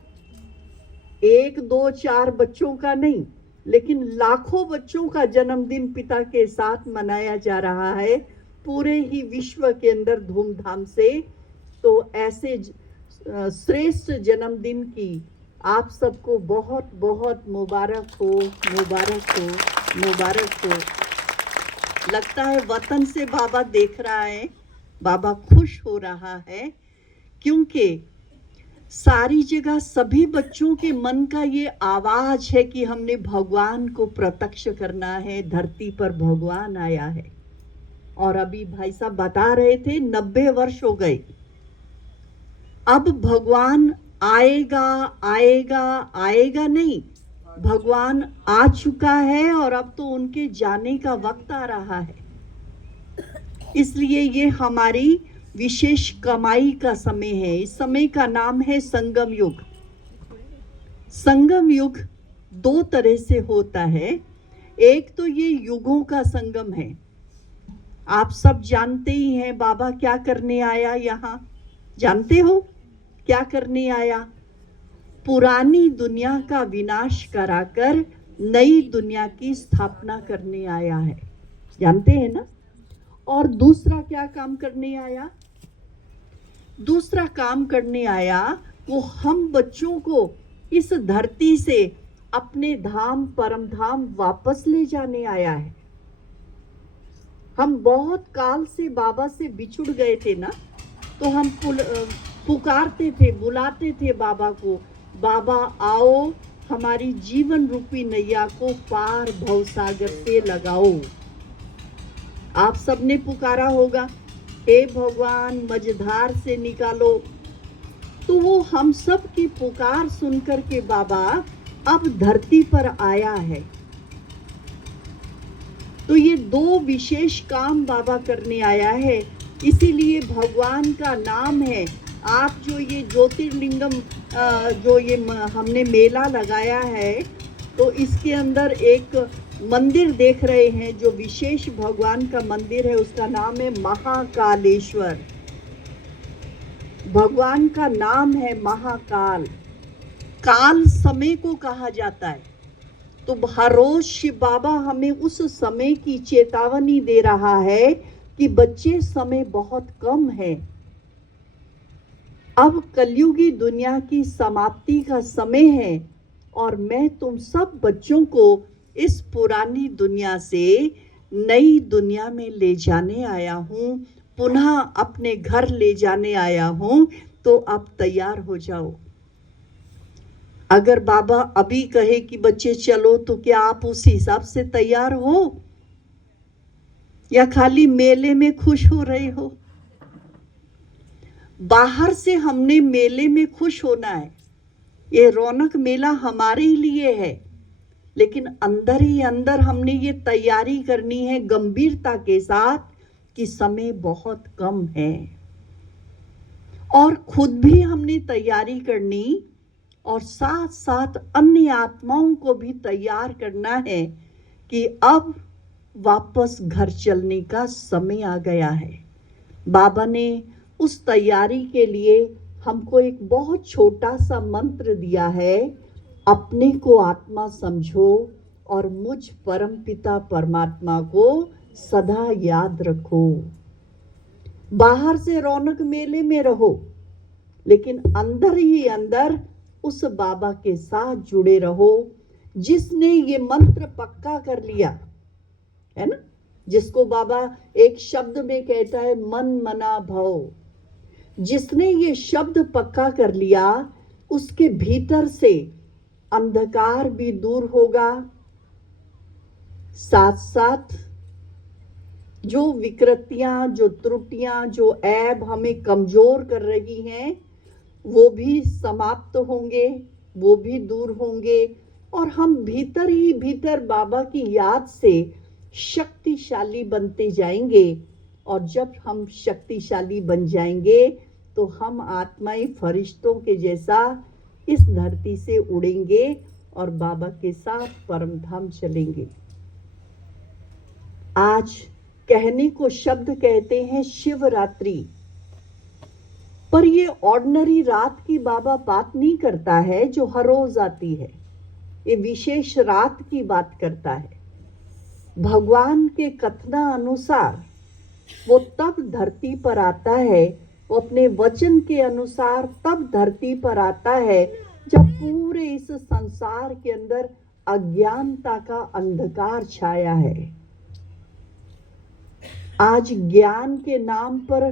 1, 2, 4 बच्चों का नहीं, लेकिन लाखों बच्चों का जन्मदिन पिता के साथ मनाया जा रहा है पूरे ही विश्व के अंदर धूमधाम से। तो ऐसे श्रेष्ठ जन्मदिन की आप सबको बहुत बहुत मुबारक हो, मुबारक हो, मुबारक हो। लगता है वतन से बाबा देख रहा है, बाबा खुश हो रहा है, क्योंकि सारी जगह सभी बच्चों के मन का ये आवाज है कि हमने भगवान को प्रत्यक्ष करना है, धरती पर भगवान आया है। और अभी भाई साहब बता रहे थे 90 वर्ष हो गए, अब भगवान आएगा आएगा आएगा नहीं, भगवान आ चुका है और अब तो उनके जाने का वक्त आ रहा है। इसलिए ये हमारी विशेष कमाई का समय है। इस समय का नाम है संगम युग। संगम युग 2 तरह से होता है। एक तो ये युगों का संगम है। आप सब जानते ही हैं बाबा क्या करने आया यहाँ, जानते हो क्या करने आया? पुरानी दुनिया का विनाश कराकर नई दुनिया की स्थापना करने आया है, जानते हैं ना? और दूसरा क्या काम करने आया? दूसरा काम करने आया वो हम बच्चों को इस धरती से अपने धाम परम धाम वापस ले जाने आया है। हम बहुत काल से बाबा से बिछुड़ गए थे ना, तो हम पुकारते थे, बुलाते थे बाबा को, बाबा आओ हमारी जीवन रूपी नैया को पार भवसागर से लगाओ। आप सबने पुकारा होगा, हे भगवान मझधार से निकालो। तो वो हम सब की पुकार सुनकर के बाबा अब धरती पर आया है। तो ये 2 विशेष काम बाबा करने आया है। इसीलिए भगवान का नाम है। आप जो ये ज्योतिर्लिंगम जो ये हमने मेला लगाया है, तो इसके अंदर एक मंदिर देख रहे हैं जो विशेष भगवान का मंदिर है, उसका नाम है महाकालेश्वर। भगवान का नाम है महाकाल। काल समय को कहा जाता है। तो हर रोज शिव बाबा हमें उस समय की चेतावनी दे रहा है कि बच्चे समय बहुत कम है, अब कलयुगी दुनिया की समाप्ति का समय है और मैं तुम सब बच्चों को इस पुरानी दुनिया से नई दुनिया में ले जाने आया हूँ, पुनः अपने घर ले जाने आया हूँ। तो अब तैयार हो जाओ। अगर बाबा अभी कहे कि बच्चे चलो, तो क्या आप उस हिसाब से तैयार हो या खाली मेले में खुश हो रहे हो? बाहर से हमने मेले में खुश होना है, ये रौनक मेला हमारे लिए है, लेकिन अंदर ही अंदर हमने ये तैयारी करनी है गंभीरता के साथ कि समय बहुत कम है। और खुद भी हमने तैयारी करनी और साथ साथ अन्य आत्माओं को भी तैयार करना है कि अब वापस घर चलने का समय आ गया है। बाबा ने उस तैयारी के लिए हमको एक बहुत छोटा सा मंत्र दिया है, अपने को आत्मा समझो और मुझ परम पिता परमात्मा को सदा याद रखो। बाहर से रौनक मेले में रहो, लेकिन अंदर ही अंदर उस बाबा के साथ जुड़े रहो जिसने ये मंत्र पक्का कर लिया है ना, जिसको बाबा एक शब्द में कहता है मन मना भव। जिसने ये शब्द पक्का कर लिया, उसके भीतर से अंधकार भी दूर होगा, साथ साथ जो विकृतियां, जो त्रुटियां, जो ऐब हमें कमजोर कर रही हैं, वो भी समाप्त होंगे, वो भी दूर होंगे और हम भीतर ही भीतर बाबा की याद से शक्तिशाली बनते जाएंगे। और जब हम शक्तिशाली बन जाएंगे तो हम आत्माएं फरिश्तों के जैसा इस धरती से उड़ेंगे और बाबा के साथ परम धाम चलेंगे। आज कहने को शब्द कहते हैं शिवरात्रि। पर ये ऑर्डिनरी रात की बाबा बात नहीं करता है जो हर रोज आती है, ये विशेष रात की बात करता है। भगवान के कथना अनुसार वो तब धरती पर आता है, वो अपने वचन के अनुसार तब धरती पर आता है जब पूरे इस संसार के अंदर अज्ञानता का अंधकार छाया है। आज ज्ञान के नाम पर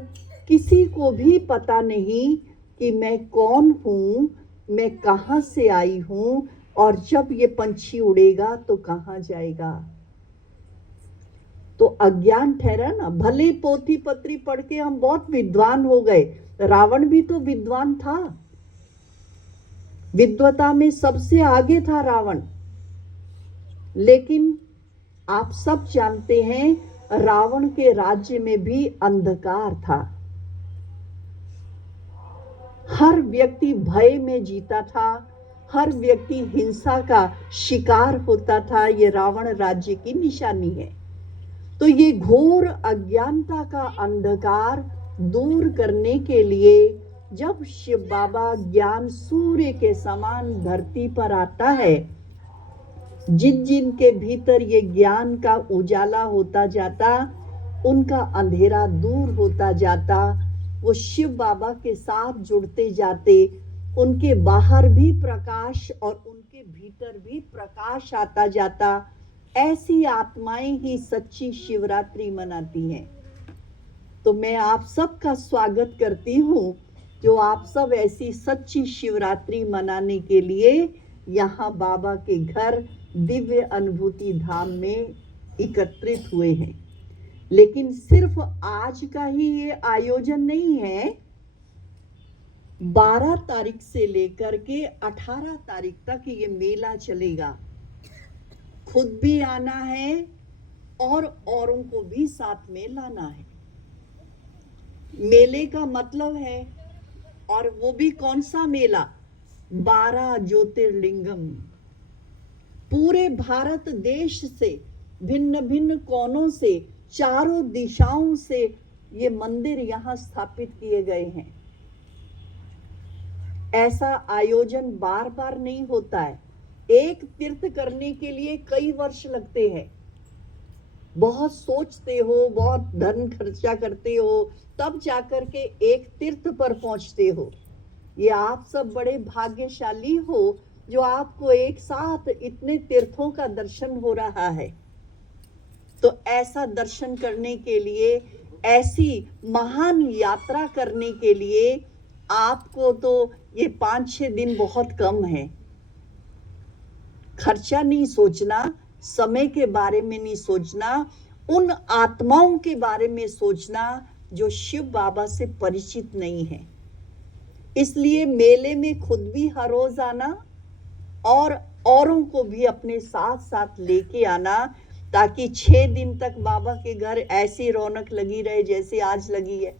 किसी को भी पता नहीं कि मैं कौन हूं, मैं कहां से आई हूं, और जब ये पंछी उड़ेगा तो कहां जाएगा। तो अज्ञान ठहरा ना। भले पोथी पत्री पढ़ के हम बहुत विद्वान हो गए, रावण भी तो विद्वान था, विद्वता में सबसे आगे था रावण। लेकिन आप सब जानते हैं रावण के राज्य में भी अंधकार था। हर व्यक्ति भय में जीता था, हर व्यक्ति हिंसा का शिकार होता था। ये रावण राज्य की निशानी है। तो ये घोर अज्ञानता का अंधकार दूर करने के लिए जब शिव बाबा ज्ञान सूर्य के समान धरती पर आता है, जिन जिन के भीतर ये ज्ञान का उजाला होता जाता, उनका अंधेरा दूर होता जाता, वो शिव बाबा के साथ जुड़ते जाते, उनके बाहर भी प्रकाश और उनके भीतर भी प्रकाश आता जाता। ऐसी आत्माएं ही सच्ची शिवरात्रि मनाती हैं। तो मैं आप सबका स्वागत करती हूँ जो आप सब ऐसी सच्ची शिवरात्रि मनाने के लिए यहाँ बाबा के घर दिव्य अनुभूति धाम में एकत्रित हुए हैं। लेकिन सिर्फ आज का ही ये आयोजन नहीं है, 12 तारीख से लेकर के 18 तारीख तक ये मेला चलेगा। खुद भी आना है और औरों को भी साथ में लाना है। मेले का मतलब है, और वो भी कौन सा मेला? 12 ज्योतिर्लिंगम। पूरे भारत देश से भिन्न भिन्न कोनों से, चारों दिशाओं से ये मंदिर यहाँ स्थापित किए गए हैं। ऐसा आयोजन बार बार नहीं होता है। एक तीर्थ करने के लिए कई वर्ष लगते हैं। बहुत सोचते हो, बहुत धन खर्चा करते हो, तब जाकर के एक तीर्थ पर पहुंचते हो। ये आप सब बड़े भाग्यशाली हो जो आपको एक साथ इतने तीर्थों का दर्शन हो रहा है। तो ऐसा दर्शन करने के लिए, ऐसी महान यात्रा करने के लिए आपको तो ये 5-6 दिन बहुत कम है। खर्चा नहीं सोचना, समय के बारे में नहीं सोचना, उन आत्माओं के बारे में सोचना जो शिव बाबा से परिचित नहीं है। इसलिए मेले में खुद भी हर रोज आना और औरों को भी अपने साथ साथ लेके आना, ताकि 6 दिन तक बाबा के घर ऐसी रौनक लगी रहे जैसे आज लगी है।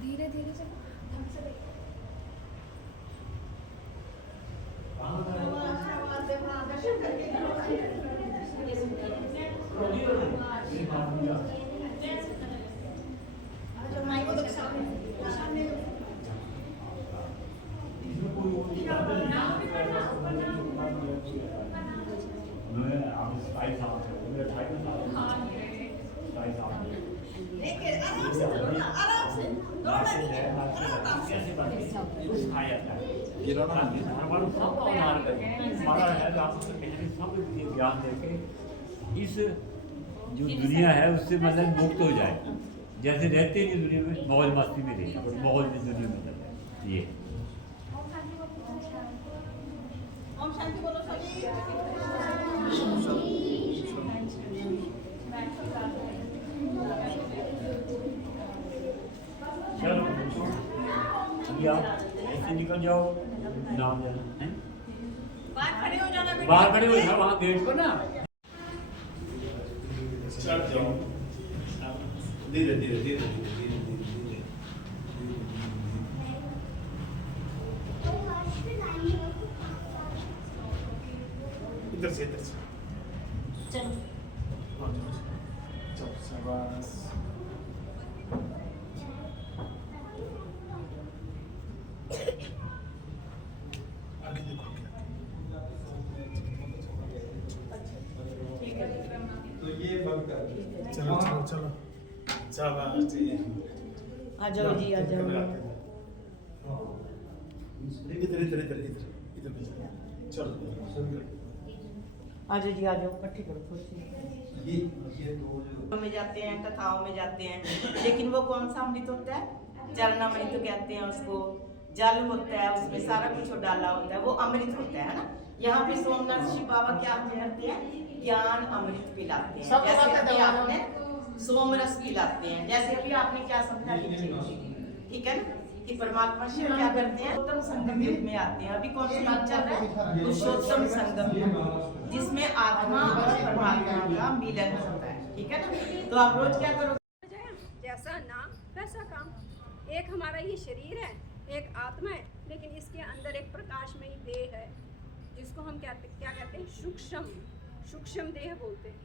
धीरे धीरे चलो ढंग से देखो। ज्ञान देके इस जो दुनिया है उससे मतलब मुक्त हो जाए, जैसे रहते हैं दुनिया में मौज मस्ती में रहे, मौज में दुनिया में रहे। ये चलो या ऐसे निकल जाओ, नाम जाना है बाहर खड़े हो जाना वहाँ गेट पर ना। धीरे धीरे धीरे धीरे इधर से चलो शाबाश। आगे देखो तो ये बंद कर। चलो चलो चलो शाबाश जी। आ जाओ जी, आ जाओ। इधर इधर इधर इधर इधर चलो आ जाओ जी, आ जाओ, इकट्ठी करो कुर्सी। ये दो में जाते हैं, कथाओं में जाते हैं, लेकिन वो कौन सा अमृत होता है? चरणामृत तो कहते हैं उसको। जल होता है, उसमें सारा कुछ डाला होता है, वो अमृत होता है ना। यहाँ पे सोमनाथ शिव बाबा क्या करते हैं? ज्ञान अमृत पिलाते हैं। जैसे अभी आपने सोमरस पिलाते हैं, जैसे अभी आपने क्या समझा, ठीक है ना, कि परमात्मा शिव क्या करते हैं? पुरुषोत्तम संगम युग में आते हैं। अभी कौन सा युग चल रहा है? पुरुषोत्तम संगम युग, जिसमें आत्मा और परमात्मा का मिलन होता है, ठीक है ना। तो आप रोज क्या करो? जैसा नाम वैसा काम। एक हमारा ये शरीर है, एक आत्मा है, लेकिन इसके अंदर एक प्रकाशमयी देह है, जिसको हम क्या कहते हैं? सूक्ष्म देह बोलते हैं,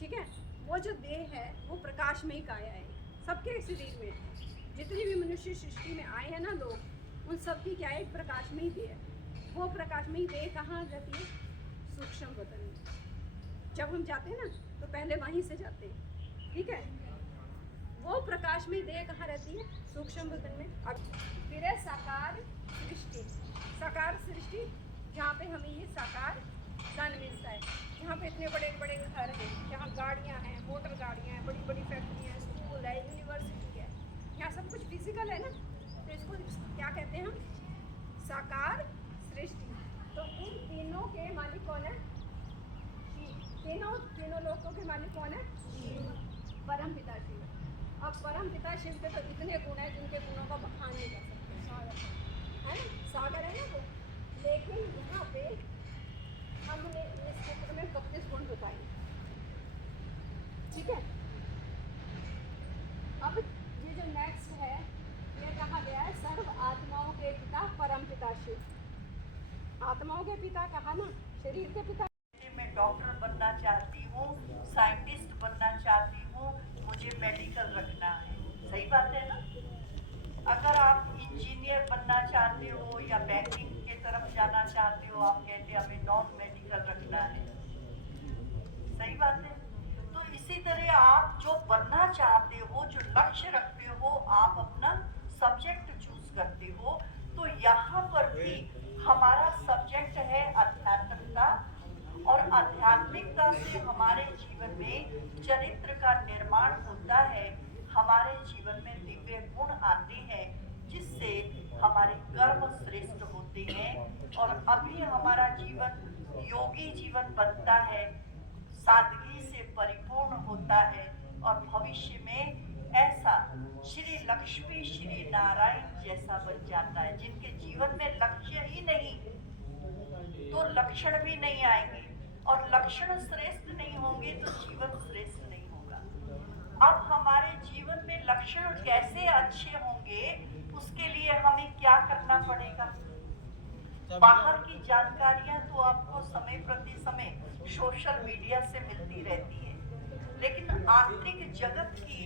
ठीक है। वो जो देह है वो प्रकाशमयी काया है, सबके शरीर में जितनी भी मनुष्य सृष्टि में आए हैं ना लोग, उन सब की क्या है? एक प्रकाशमयी देह है। वो प्रकाशमयी देह कहाँ रहती है? सूक्ष्म बदन में। जब हम जाते हैं ना तो पहले वहीं से जाते हैं, ठीक है। वो प्रकाशमयी देह कहाँ रहती है? सूक्ष्म बदन में। अब फिर है साकार सृष्टि। साकार सृष्टि जहाँ पे हमें ये साकार तन मिलता है, जहाँ पे इतने बड़े बड़े घर हैं, जहाँ गाड़ियाँ हैं, मोटर गाड़ियाँ हैं, बड़ी बड़ी फैक्ट्रियाँ हैं, स्कूल है, यूनिवर्सिटी है, यहाँ सब कुछ फिजिकल है ना। तो इसको क्या कहते हैं हम? साकार सृष्टि। तो इन तीनों के मालिक कौन है? तीनों लोगों के मालिक कौन है? परम पिता शिव। अब परम पिता शिव के तो इतने गुण हैं जिनके गुणों का बखान नहीं कर सकते, है ना, सागर है ना वो। लेकिन यहाँ पे हमने इस चित्र में 32 गुण बताए, ठीक है। अब ये जो नेक्स्ट है, ये कहा गया है सर्व आत्माओं के पिता परम पिता शिव। आत्माओं के पिता कहा ना, शरीर के पिता। मैं डॉक्टर बनना चाहती हूँ, साइंटिस्ट बनना चाहती हूँ, मुझे मेडिकल रखना है, सही बात है ना। अगर आप इंजीनियर बनना चाहते हो या बैंकिंग के तरफ जाना चाहते हो, आप कहते हैं हमें नॉन मेडिकल रखना है, सही बात है। तो इसी तरह आप जो बनना चाहते हो, जो लक्ष्य रखते हो, आप अपना सब्जेक्ट चूज करते हो। तो यहाँ पर भी हमारा सब्जेक्ट है आध्यात्मिकता, और आध्यात्मिकता से हमारे जीवन में चरित्र का निर्माण होता है, हमारे जीवन में दिव्य गुण आते हैं, जिससे हमारे कर्म श्रेष्ठ होते हैं, और अभी हमारा जीवन योगी जीवन बनता है, सादगी से परिपूर्ण होता है और भविष्य में ऐसा श्री लक्ष्मी श्री नारायण जैसा बन जाता है, जिनके जीवन में लक्ष्य ही नहीं तो लक्षण भी नहीं आएंगे, और लक्षण श्रेष्ठ नहीं होंगे तो जीवन श्रेष्ठ नहीं होगा। अब हमारे जीवन में लक्षण कैसे अच्छे होंगे, उसके लिए हमें क्या करना पड़ेगा? बाहर की जानकारियां तो आपको समय प्रति समय सोशल मीडिया से मिलती रहती है, लेकिन आंतरिक जगत की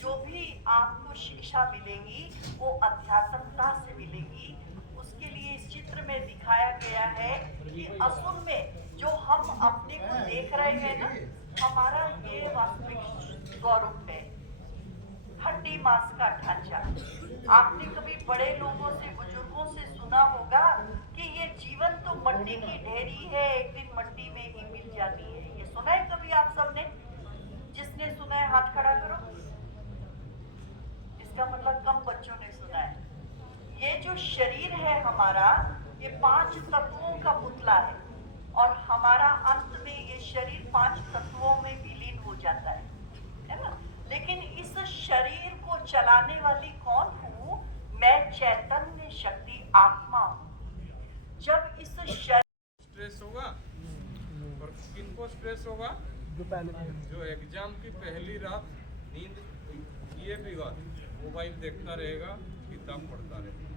जो भी आपको शिक्षा मिलेगी वो अध्यात्मता से मिलेगी। उसके लिए इस चित्र में दिखाया गया है कि असल में जो हम अपने को देख रहे हैं ना, हमारा ये वास्तविक स्वरूप है, हड्डी मांस का ढांचा। आपने कभी बड़े लोगों से, बुजुर्गों से सुना होगा कि ये जीवन तो मट्टी की ढेरी है, एक दिन मट्टी में ही मिल जाती है। ये सुना है कभी आप सबने? जिसने सुना है हाथ खड़ा करो। इसका मतलब कम बच्चों ने सुना है। ये जो शरीर है हमारा, ये 5 तत्वों का पुतला है और हमारा अंत में ये शरीर 5 तत्वों में विलीन हो जाता है ना? लेकिन इस शरीर को चलाने वाली कौन हूँ? मैं चैतन्य शक्ति आत्मा हूँ। जब इस शरीर स्ट्रेस होगा, और किनको स्ट्रेस होगा? जो एग्जाम की पहली रात नींद किए बिगड़ मोबाइल देखता रहेगा, किताब पढ़ता रहेगा,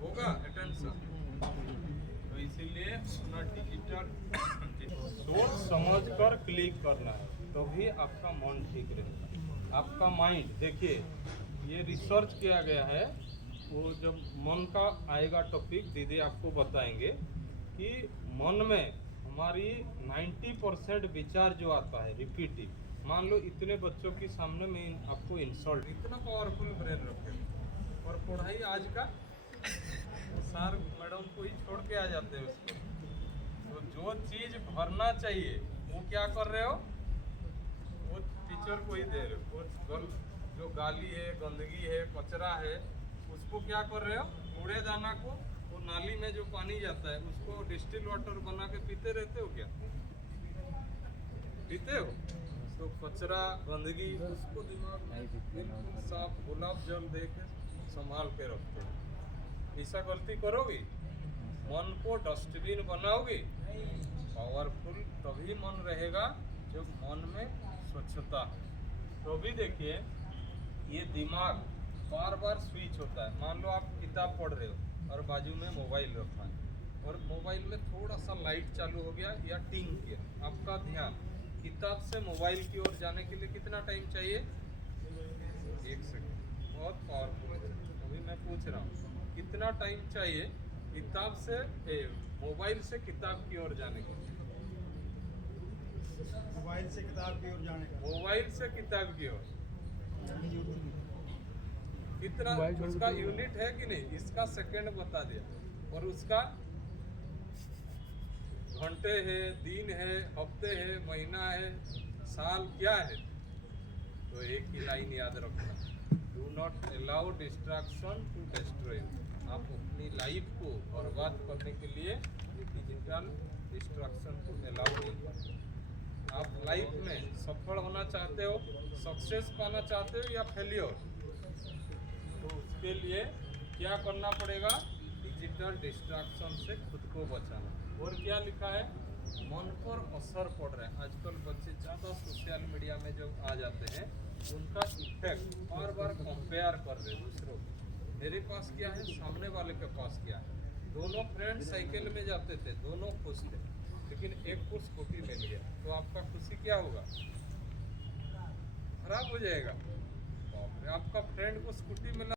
होगा अटेंशन। तो इसीलिए अपना डिजिटल सोच समझ कर क्लिक करना है, तो भी आपका मन ठीक रहेगा। आपका माइंड, देखिए ये रिसर्च किया गया है, वो जब मन का आएगा टॉपिक दीदी आपको बताएंगे कि मन में हमारी 90% विचार जो आता है रिपीटिव। मान लो इतने बच्चों के सामने में आपको इंसल्ट, इतना पावरफुल ब्रेन रखे, और पढ़ाई आज का सर मैडम को ही छोड़ के आ जाते हैं उसको। तो जो चीज़ भरना चाहिए वो क्या कर रहे हो? वो टीचर को ही दे रहे हो। वो जो गाली है, गंदगी है, कचरा है, उसको क्या कर रहे हो? कूड़ेदाना को, वो नाली में जो पानी जाता है उसको डिस्टिल वाटर बना के पीते रहते हो क्या? पीते हो? तो कचरा, गंदगी, उसको दिमाग में बिल्कुल साफ गुलाब जल दे के संभाल के रखते हो। ऐसा गलती करोगी, मन को डस्टबिन बनाओगी, पावरफुल तभी मन रहेगा जब मन में स्वच्छता। तो भी देखिए ये दिमाग बार बार स्विच होता है। मान लो आप किताब पढ़ रहे हो और बाजू में मोबाइल रखा है, और मोबाइल में थोड़ा सा लाइट चालू हो गया या टिंग किया, आपका ध्यान किताब से मोबाइल की ओर जाने के लिए कितना टाइम चाहिए? 1 सेकंड। बहुत पावरफुल है। अभी मैं पूछ रहा हूँ कितना टाइम चाहिए किताब से मोबाइल से किताब की ओर जाने के लिए? मोबाइल से किताब की ओर जाने का, मोबाइल से किताब की ओर कितना उसका यूनिट है कि नहीं? इसका सेकंड बता दिया, और उसका घंटे है, दिन है, हफ्ते है, महीना है, साल क्या है? तो एक ही लाइन याद रखना, do not allow distraction to destroy. आप अपनी लाइफ को बर्बाद करने के लिए डिजिटल डिस्ट्रैक्शन को अलाउ नहीं करते। आप लाइफ में सफल होना चाहते हो, सक्सेस पाना चाहते हो या फेलियर, तो उसके लिए क्या करना पड़ेगा? डिजिटल डिस्ट्रैक्शन से खुद को बचाना। और क्या लिखा है? मन पर असर पड़ रहा है। आजकल बच्चे ज़्यादा सोशल मीडिया में जब आ जाते हैं, उनका इफेक्ट बार बार कंपेयर कर रहे हैं दूसरों को। मेरे पास क्या है, सामने वाले के पास क्या है। दोनों फ्रेंड साइकिल में जाते थे, दोनों खुश थे, लेकिन एक को स्कूटी मिल गया, तो आपका खुशी क्या होगा? खराब हो जाएगा। आपका फ्रेंड को स्कूटी मिला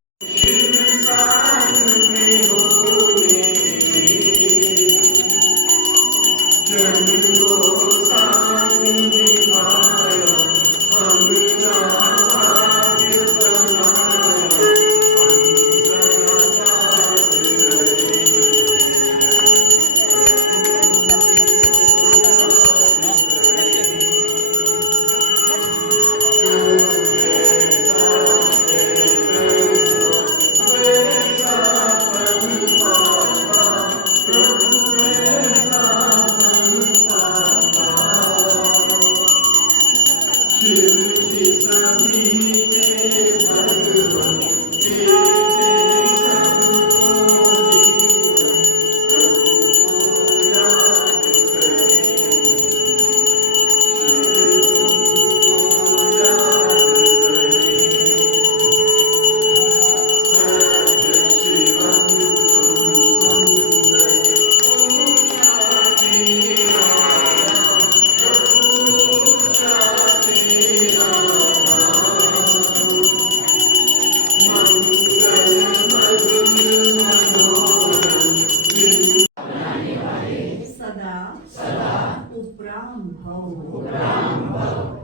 भव।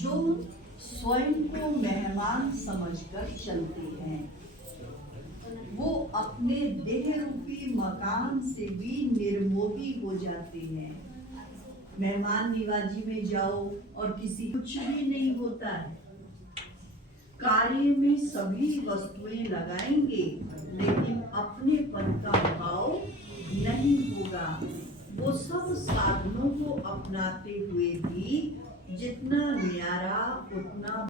जो स्वयं को मेहमान समझकर चलते हैं वो अपने देह रूपी मकान से भी निर्मोही हो जाते हैं। मेहमान निवाजी में जाओ और किसी कुछ भी नहीं होता है। कार्य में सभी वस्तुएं लगाएंगे लेकिन अपनेपन का भाव नहीं होगा। वो सब साधनों को अपनाते हुए भी जितना न्यारा उतना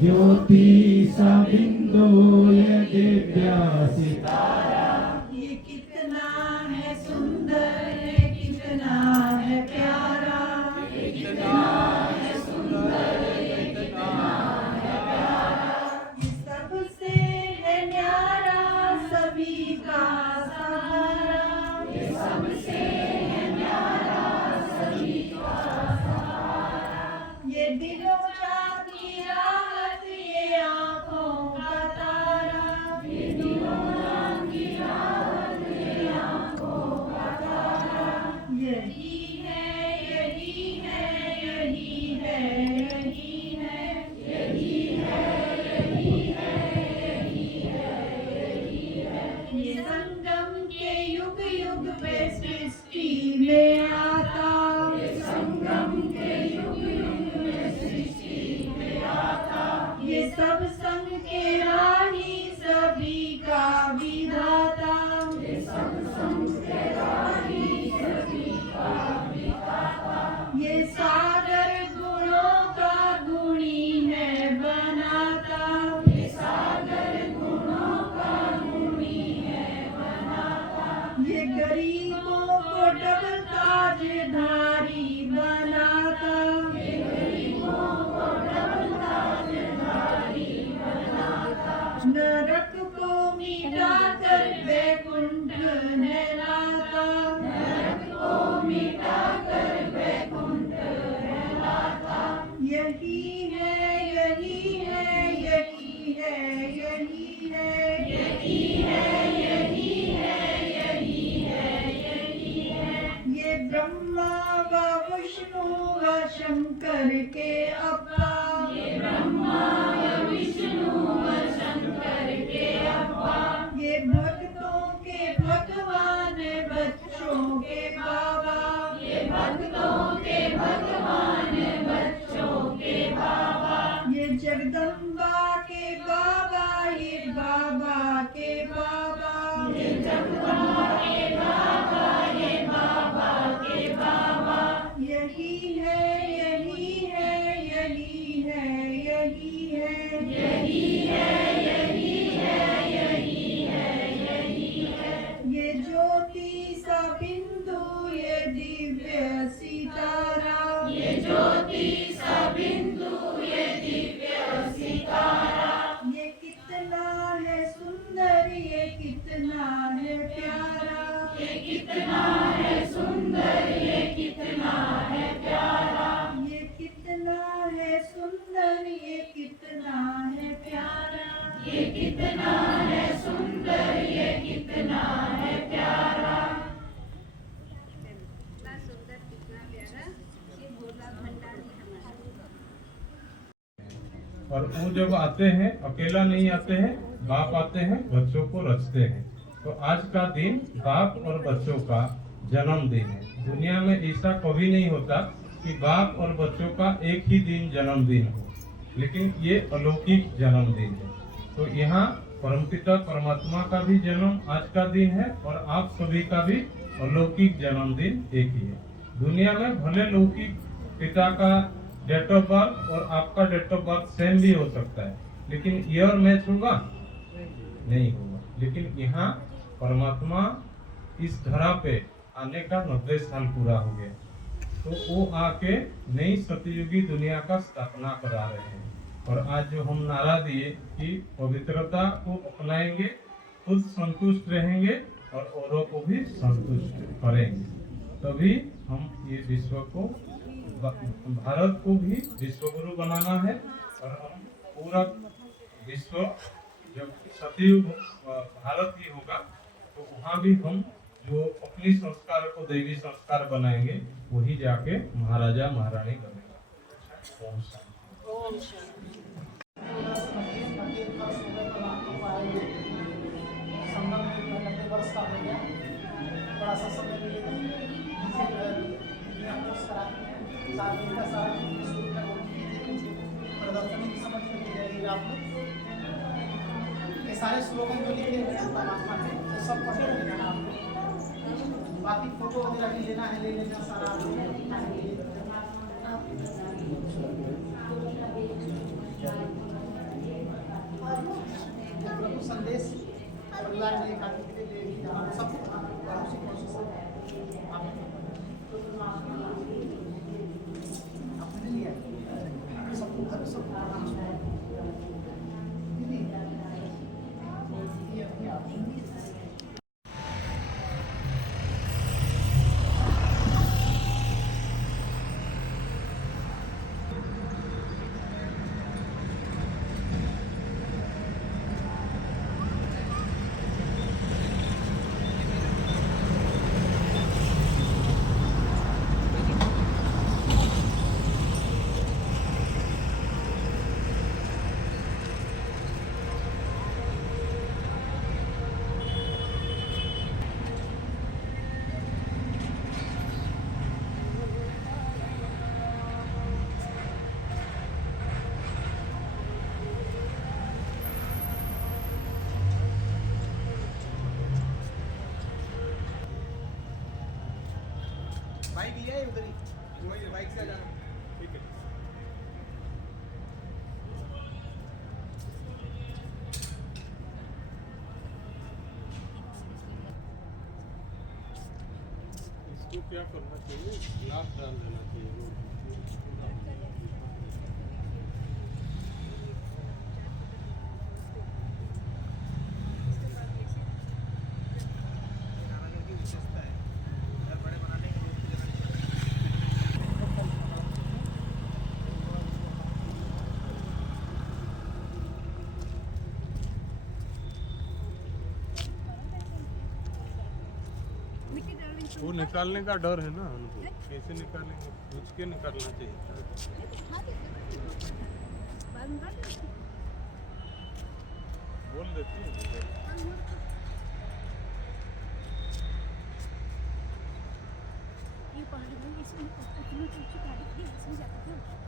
ज्योति सा बिंदु ये दिव्या सितारा। ये कितना है सुंदर, ये कितना है प्यारा, ये कितना है सुंदर, ये कितना है प्यारा। ये सबसे है न्यारा सभी का सहारा, ये सबसे है न्यारा सभी का सहारा। ये दिलों की राहत, ये आँखों का तारा, ये दिलों की व विष्णु व शंकर के अब्बा, ये ब्रह्मा व विष्णु व शंकर के अब्बा, ये भक्तों के भगवान बच्चों के बाबा, ये भक्तों के भगवान बच्चों के बाबा, ये जगदम्बा के बाबा, ये बाबा के बाबा, ये जगदम्बा के बाबा, ये बाबा के बाबा, यही है यही है यही है यही है यही है यही है यही है यही है, ये ज्योति सा बिंदु, ये दिव्य सितारा, ये ज्योति सा बिंदु, ये दिव्य सितारा, ये कितना है सुंदर, ये कितना है प्यारा, ये कितना है सुंदर, ये कितना है प्यारा, ये कितना है सुंदर, ये कितना है प्यारा, ये कितना है सुंदर, ये कितना है प्यारा। कितना सुंदर कितना प्यारा, ये भोला भंडारी हमारा। और वो जब आते हैं अकेला नहीं आते हैं, बाप आते हैं बच्चों को रचते हैं। तो आज का दिन बाप और बच्चों का जन्मदिन है। दुनिया में ऐसा कभी नहीं होता कि बाप और बच्चों का एक ही दिन जन्मदिन हो, लेकिन ये अलौकिक जन्मदिन है। तो यहाँ परमपिता परमात्मा का भी जन्म आज का दिन है और आप सभी का भी अलौकिक जन्मदिन एक ही है। दुनिया में भले लौकिक पिता का डेट ऑफ बर्थ और आपका डेट ऑफ बर्थ सेम भी हो सकता है, लेकिन ईयर मैच होगा नहीं होगा। लेकिन यहाँ परमात्मा इस धरा पे आने का 90 साल पूरा हो गया, तो वो आके नई सतयुगी दुनिया का स्थापना करा रहे हैं। और आज जो हम नारा दिए कि पवित्रता को अपनाएंगे, खुद संतुष्ट रहेंगे और औरों को भी संतुष्ट करेंगे, तभी हम ये विश्व को, भारत को भी विश्वगुरु बनाना है। और हम पूरा विश्व जब सतयुग भारत ही होगा तो वहाँ भी हम जो अपनी संस्कार को दैवी संस्कार बनाएंगे, वही जाके महाराजा महारानी बनेगा। ओम शांति। ओम शांति। बड़ा सा समय प्रदर्शनी की समझ में की जाएगी आप लोग। ये सारे स्लोगन जो लिखे हैं परमात्मा के, ये सब पढ़ के लेना आप लोग। बाकी फोटो वगैरह भी लेना है, ले लेना सारा प्रभु संदेश परिवार में एक आदमी के लिए सब उसी कोशिश आपने लिया सबको घर सब बाइक लिया है उधर ही, वही बाइक से जाना। ठीक है। इसको क्या करना चाहिए, ग्लास डाल देना चाहिए। मिट्टी डाल देंगे वो निकालने का डर है ना उनको, कैसे निकालेंगे? पूछ के निकालना चाहिए। बोल देती हूँ। ये पहाड़ में इसमें इतनी ऊंची गाड़ी थी, इसमें जाता था।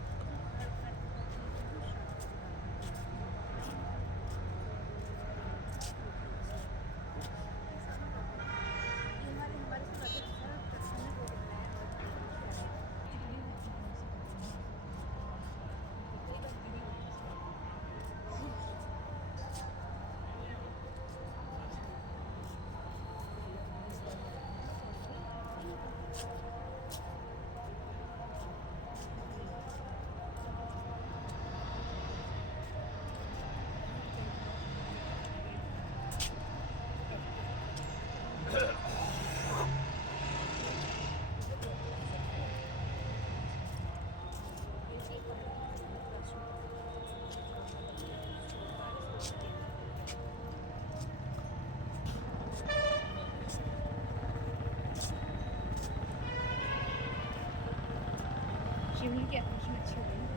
शिवलिंग की आकृति अच्छी हो गई।